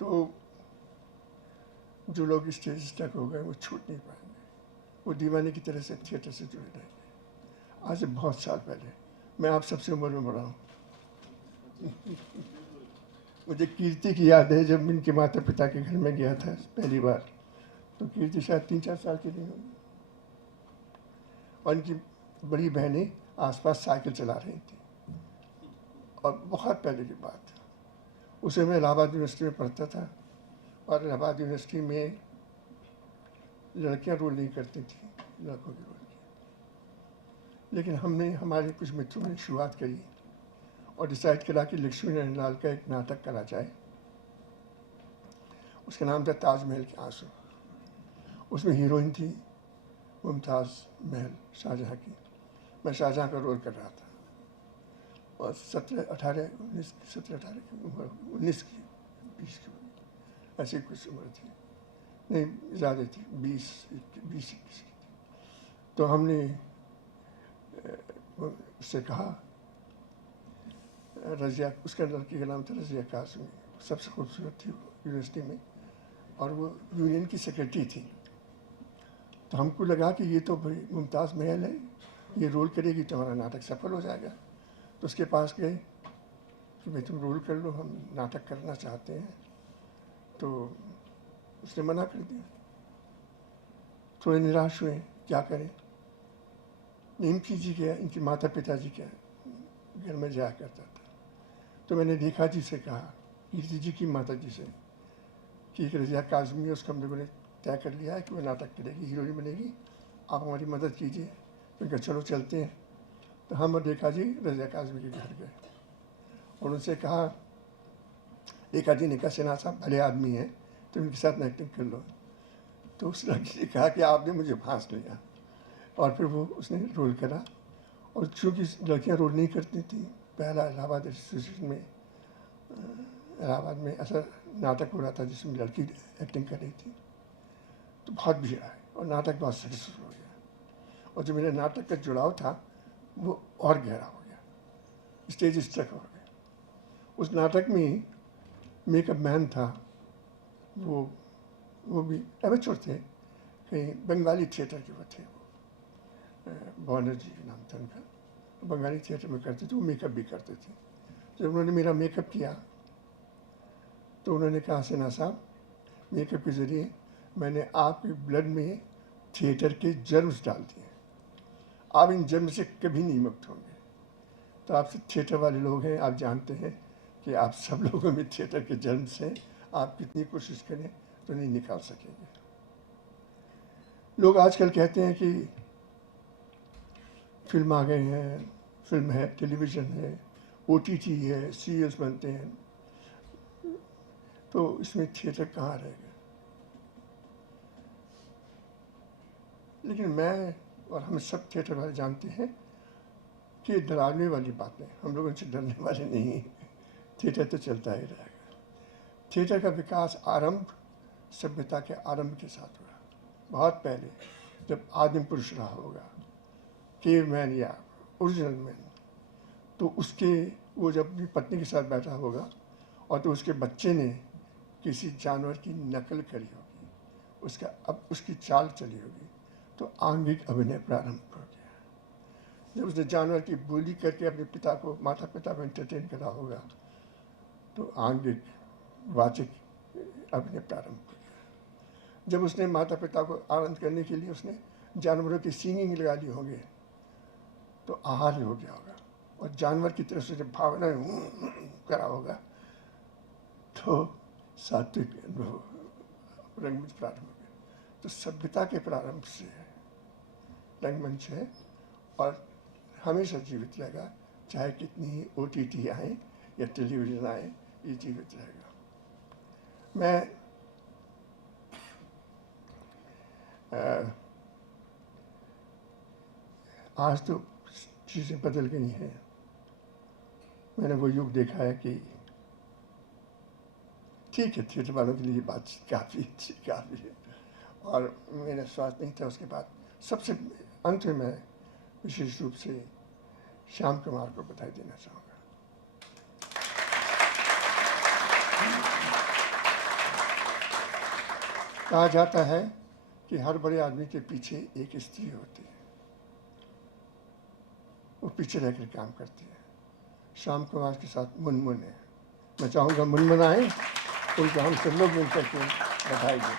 तो जो लोग स्टेज स्ट्रक हो गए वो छूट नहीं पाएंगे, वो दीवाने की तरह से थिएटर से जुड़े रहेंगे। आज से बहुत साल पहले, मैं आप सबसे उम्र में बड़ा हूँ, मुझे कीर्ति की याद है जब इनके माता पिता के घर में गया था पहली बार, तो कीर्ति शायद 3-4 साल की नहीं होगी और इनकी बड़ी बहनें आसपास साइकिल चला रही थी। और बहुत पहले की बात, उसे मैं इलाहाबाद यूनिवर्सिटी में पढ़ता था और इलाहाबाद यूनिवर्सिटी में लड़कियां रोल नहीं करती थी, लड़कों के रोल की। लेकिन हमने, हमारे कुछ मित्रों ने शुरुआत करी और डिसाइड करा कि लक्ष्मी नारायण लाल का एक नाटक करा जाए। उसका नाम था ताजमहल के आंसू। उसमें हीरोइन थी मुमताज़ महल, शाहजहाँ की। मैं शाहजहाँ का रोल कर रहा था और 17-18 की उम्र, 19 की, 20 की, ऐसी कुछ उम्र थी, नहीं ज़्यादा थी, 20-21 की। तो हमने उससे कहा, रज़िया, उसका लड़की का नाम था रज़िया काज़मी, सबसे खूबसूरत थी यूनिवर्सिटी में और वो यूनियन की सेक्रेटरी थी। तो हमको लगा कि ये तो भाई मुमताज़ महल है, ये रोल करेगी तो हमारा नाटक सफल हो जाएगा। तो उसके पास गए कि भाई तुम रोल कर लो, हम नाटक करना चाहते हैं। तो उसने मना कर दिया। थोड़े निराश हुए, क्या करें। इनकी जी के, इनके माता पिता जी के घर में जाया करता था। तो मैंने रेखा जी से कहा, कीर्ति जी की माता जी से, कि रज़िया काज़मी है, उसका हम लोगों ने तय कर लिया है कि वो नाटक करेगी, हीरोइन बनेगी, आप हमारी मदद कीजिए। तो कहा चलो चलते हैं। तो हम और रेखा जी रज़िया काज़मी के घर गए और उनसे कहा, रेखा जी ने कहा सिन्हा साहब भले आदमी हैं, तो उनके साथ एक्टिंग कर लो। तो उस लड़की ने कहा कि आपने मुझे फांस लिया और फिर वो उसने रोल करा। और चूँकि लड़कियाँ रोल नहीं करती थी, पहला इलाहाबाद एसोसिएशन में, इलाहाबाद में ऐसा नाटक हो रहा था जिसमें लड़की एक्टिंग कर रही थी, तो बहुत भीड़ आई और नाटक बहुत सक्सेसफुल हो गया। और जो मेरे नाटक का जुड़ाव था वो और गहरा हो गया, स्टेज स्ट्रक हो गया। उस नाटक में मेकअप मैन था, वो भी एमेच्योर थे, कहीं बंगाली थिएटर के वो थे, वो बॉनर जी का नाम था उनका, बंगाली थिएटर में करते थे, वो मेकअप भी करते थे। जब उन्होंने मेरा मेकअप किया तो उन्होंने कहा, सिन्हा साहब मेकअप के ज़रिए मैंने आपके ब्लड में थिएटर के जर्म्स डाल दिए, आप इन जर्म से कभी नहीं मुक्त होंगे। तो आप थिएटर वाले लोग हैं, आप जानते हैं कि आप सब लोगों में थिएटर के जर्म्स हैं, आप कितनी कोशिश करें तो नहीं निकाल सकेंगे। लोग आजकल कहते हैं कि फिल्म आ गए हैं, फिल्म है, टेलीविज़न है, OTT है, सीरियल्स बनते हैं, तो इसमें थिएटर कहाँ रहेगा। लेकिन मैं और हम सब थिएटर वाले जानते हैं कि डराने वाली बातें, हम लोग उनसे डरने वाले नहीं हैं। थिएटर तो चलता ही रहेगा। थिएटर का विकास आरंभ सभ्यता के आरंभ के साथ हुआ। बहुत पहले जब आदिम पुरुष रहा होगा, केव मैन या ओरिजिनल मैन, तो उसके वो जब अपनी पत्नी के साथ बैठा होगा और तो उसके बच्चे ने किसी जानवर की नकल करी होगी, उसका अब उसकी चाल चली होगी, तो आंगिक अभिनय प्रारंभ हो गया। जब उसने जानवर की बोली करके अपने पिता को, माता पिता को एंटरटेन करा होगा, तो आंगिक वाचिक अभिनय प्रारंभ हो गया। जब उसने माता पिता को आनंद करने के लिए उसने जानवरों की सिंगिंग लगा ली होंगे, तो आहार हो गया होगा। और जानवर की तरफ से जब भावना करा होगा, तो सात्विक रंगमंच प्रारंभ हो गया। तो सभ्यता के प्रारंभ से रंगमंच है और हमेशा जीवित रहेगा, चाहे कितनी ही OTT आए या टेलीविज़न आए, ये जीवित रहेगा। मैं आज तो चीज़ें बदल गई हैं। मैंने वो युग देखा है कि ठीक है, थिएटर वालों के लिए बातचीत काफ़ी अच्छी काफ़ी है, और मेरा स्वास्थ्य नहीं था। उसके बाद सबसे अंत में मैं विशेष रूप से श्याम कुमार को बधाई देना चाहूँगा। कहा जाता है कि हर बड़े आदमी के पीछे एक स्त्री होती है, वो पीछे रहकर काम करती है। श्याम कुमार के साथ मुनमुन है। मैं चाहूँगा मुनमुन आए, उनको हम सब लोग मिलकर के बधाई दें।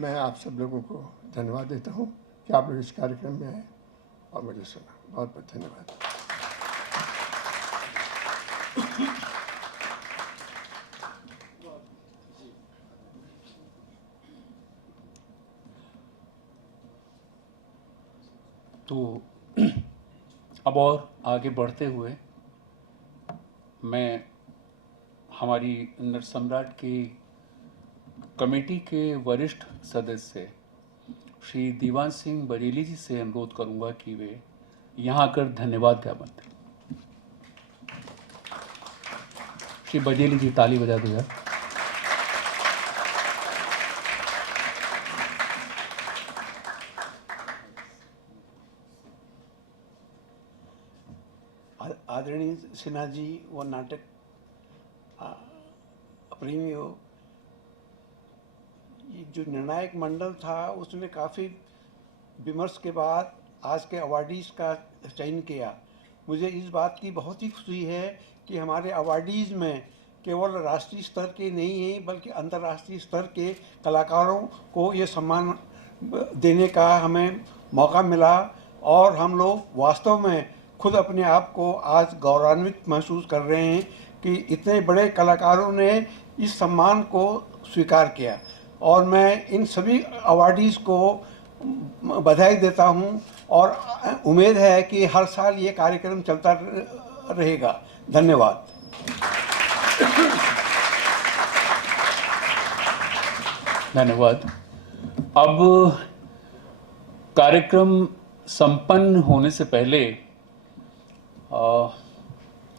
मैं आप सब लोगों को धन्यवाद देता हूँ कि आप लोग इस कार्यक्रम में आए और मुझे सुना। बहुत बहुत धन्यवाद। तो अब और आगे बढ़ते हुए मैं हमारी नट सम्राट की कमेटी के वरिष्ठ सदस्य श्री दीवान सिंह बरेली जी से अनुरोध करूंगा कि वे यहाँ आकर धन्यवाद ज्ञापन दें। श्री बरेली जी ताली बजा देगा। आदरणीय सिन्हा जी व नाटक प्रेमियों, ये जो निर्णायक मंडल था उसने काफ़ी विमर्श के बाद आज के अवार्डीज़ का चयन किया। मुझे इस बात की बहुत ही खुशी है कि हमारे अवार्डीज़ में केवल राष्ट्रीय स्तर के नहीं हैं बल्कि अंतर्राष्ट्रीय स्तर के कलाकारों को ये सम्मान देने का हमें मौका मिला, और हम लोग वास्तव में खुद अपने आप को आज गौरवान्वित महसूस कर रहे हैं कि इतने बड़े कलाकारों ने इस सम्मान को स्वीकार किया। और मैं इन सभी अवार्डीज़ को बधाई देता हूं और उम्मीद है कि हर साल ये कार्यक्रम चलता रहेगा। धन्यवाद। धन्यवाद। अब कार्यक्रम संपन्न होने से पहले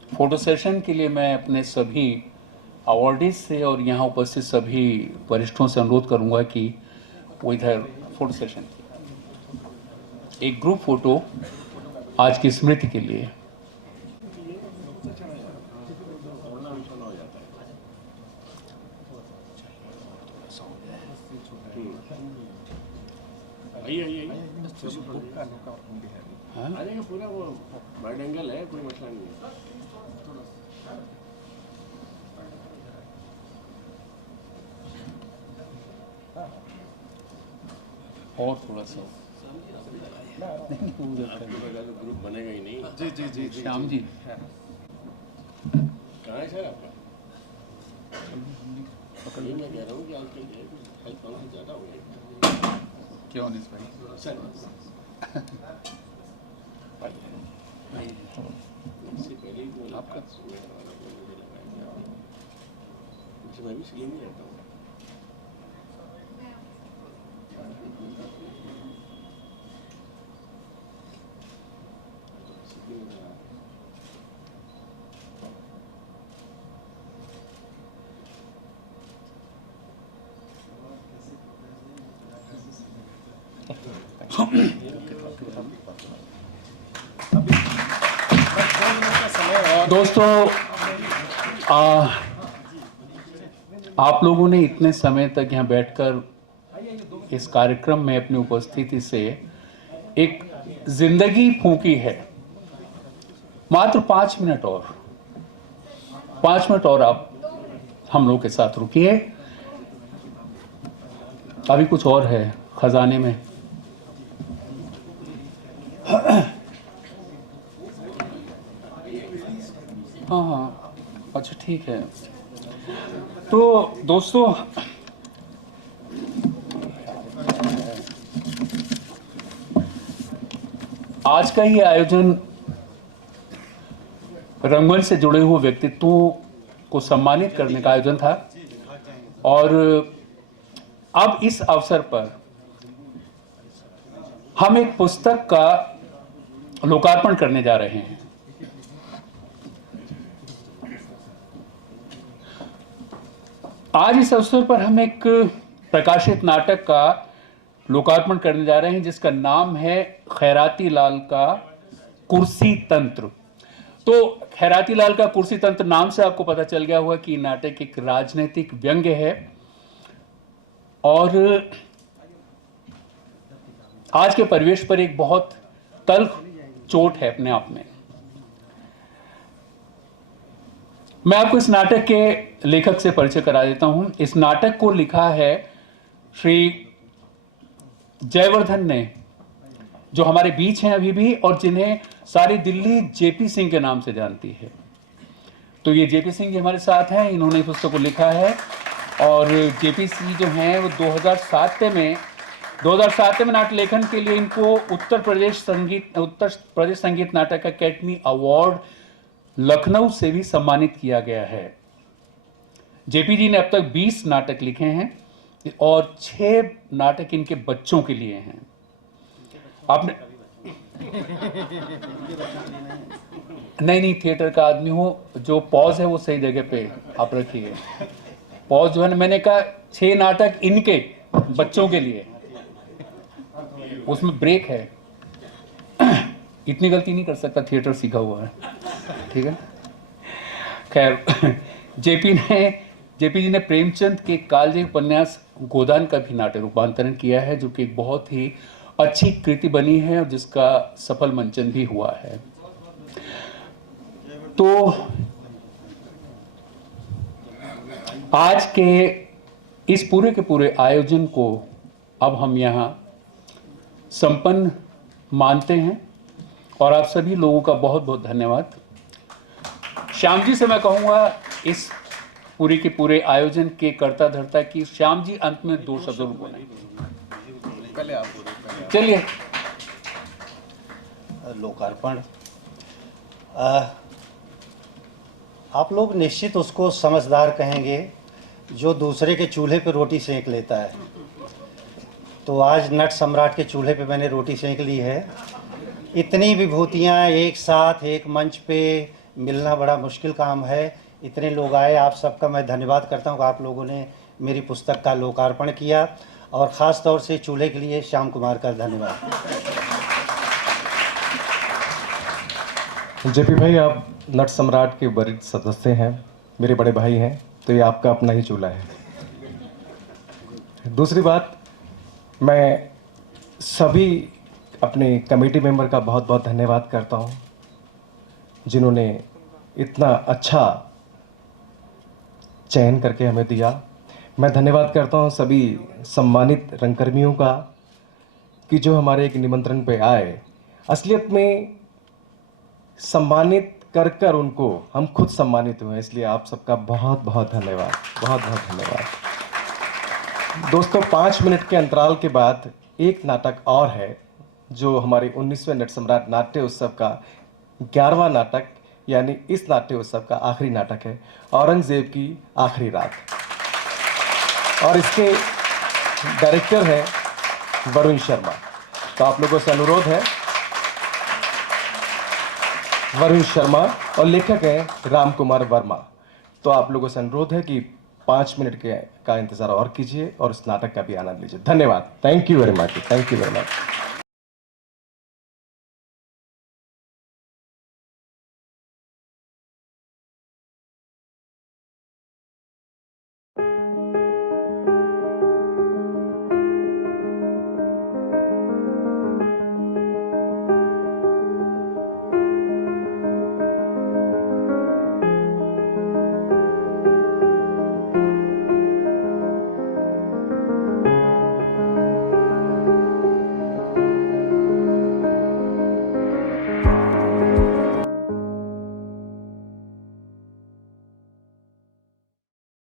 फोटो सेशन के लिए मैं अपने सभी अवार्डीज से और यहाँ उपस्थित सभी वरिष्ठों से अनुरोध करूँगा कि वो इधर फोटो सेशन, एक ग्रुप फोटो आज की स्मृति के लिए। आ जाएगा पूरा, वो बर्ड एंगल है, कोई मसला नहीं है। और थोड़ा सा तो ग्रुप बनेगा ही नहीं। जी जी जी जी श्याम जी कहाँ है सर आपका? ये मैं कह रहा हूँ कि आजकल जो है हेल्थ फंक्शन ज़्यादा हो गया। क्यों नहीं भाई सर इससे पहले ही आपका मुझे लगा कि मैं भी सिली नहीं रहता हूँ। दोस्तों, आप लोगों ने इतने समय तक यहाँ बैठकर इस कार्यक्रम में अपनी उपस्थिति से एक जिंदगी फूंकी है। मात्र 5 मिनट और आप हम लोग के साथ रुकिए। अभी कुछ और है खजाने में। हाँ, अच्छा ठीक है। तो दोस्तों, आज का ये आयोजन रंगमंच से जुड़े हुए व्यक्तित्वों को सम्मानित करने का आयोजन था और अब इस अवसर पर हम एक पुस्तक का लोकार्पण करने जा रहे हैं। आज इस अवसर पर हम एक प्रकाशित नाटक का लोकार्पण करने जा रहे हैं जिसका नाम है खैराती लाल का कुर्सी तंत्र। तो खैराती लाल का कुर्सी तंत्र नाम से आपको पता चल गया होगा कि नाटक एक राजनीतिक व्यंग्य है और आज के परिवेश पर एक बहुत तल्ख चोट है अपने आप में। मैं आपको इस नाटक के लेखक से परिचय करा देता हूं। इस नाटक को लिखा है श्री जयवर्धन ने, जो हमारे बीच हैं अभी भी और जिन्हें सारी दिल्ली जेपी सिंह के नाम से जानती है। तो ये जेपी सिंह जी हमारे साथ हैं। इन्होंने इस पुस्तक को लिखा है और जेपी सिंह जो हैं वो 2007 में नाट्य लेखन के लिए इनको उत्तर प्रदेश संगीत नाटक अकेडमी अवार्ड लखनऊ से भी सम्मानित किया गया है। जेपी जी ने अब तक 20 नाटक लिखे हैं और 6 नाटक इनके बच्चों के लिए हैं। आपने नहीं, थिएटर का आदमी हो, जो पॉज है वो सही जगह पे आप रखिए। पॉज जो है, मैंने कहा 6 नाटक इनके बच्चों के लिए, उसमें ब्रेक है। इतनी गलती नहीं कर सकता, थिएटर सीखा हुआ है, ठीक है। खैर, जेपी जी ने प्रेमचंद के कालजयी उपन्यास गोदान का भी नाट्य रूपांतरण किया है, जो कि एक बहुत ही अच्छी कृति बनी है और जिसका सफल मंचन भी हुआ है। तो आज के इस पूरे के पूरे आयोजन को अब हम यहाँ संपन्न मानते हैं और आप सभी लोगों का बहुत बहुत धन्यवाद। श्याम जी से मैं कहूँगा इस पूरे के पूरे आयोजन के कर्ता धर्ता की, श्याम जी अंत में 2 शब्दों में बोलें। चलिए। लोकार्पण, आप लोग निश्चित उसको समझदार कहेंगे जो दूसरे के चूल्हे पे रोटी सेक लेता है। तो आज नट सम्राट के चूल्हे पे मैंने रोटी सेक ली है। इतनी विभूतियाँ एक साथ एक मंच पे मिलना बड़ा मुश्किल काम है। इतने लोग आए, आप सबका मैं धन्यवाद करता हूँ कि आप लोगों ने मेरी पुस्तक का लोकार्पण किया और ख़ास तौर से चूल्हे के लिए श्याम कुमार का धन्यवाद। जेपी भाई, आप नट सम्राट के वरिष्ठ सदस्य हैं, मेरे बड़े भाई हैं, तो ये आपका अपना ही चूल्हा है। दूसरी बात, मैं सभी अपने कमेटी मेंबर का बहुत बहुत धन्यवाद करता हूँ जिन्होंने इतना अच्छा चयन करके हमें दिया। मैं धन्यवाद करता हूँ सभी सम्मानित रंगकर्मियों का कि जो हमारे एक निमंत्रण पे आए। असलियत में सम्मानित कर कर उनको हम खुद सम्मानित हुए, इसलिए आप सबका बहुत बहुत धन्यवाद, बहुत बहुत धन्यवाद। दोस्तों, 5 मिनट के अंतराल के बाद एक नाटक और है जो हमारे 19वें नट सम्राट नाट्य उत्सव का 11वां नाटक, यानी इस नाट्य उत्सव का आखिरी नाटक है, औरंगजेब की आखिरी रात। और इसके डायरेक्टर हैं वरुण शर्मा। तो आप लोगों से अनुरोध है, वरुण शर्मा, और लेखक हैं राम कुमार वर्मा। तो आप लोगों से अनुरोध है कि 5 मिनट का इंतजार और कीजिए और इस नाटक का भी आनंद लीजिए। धन्यवाद। Thank you very much. Thank you very much.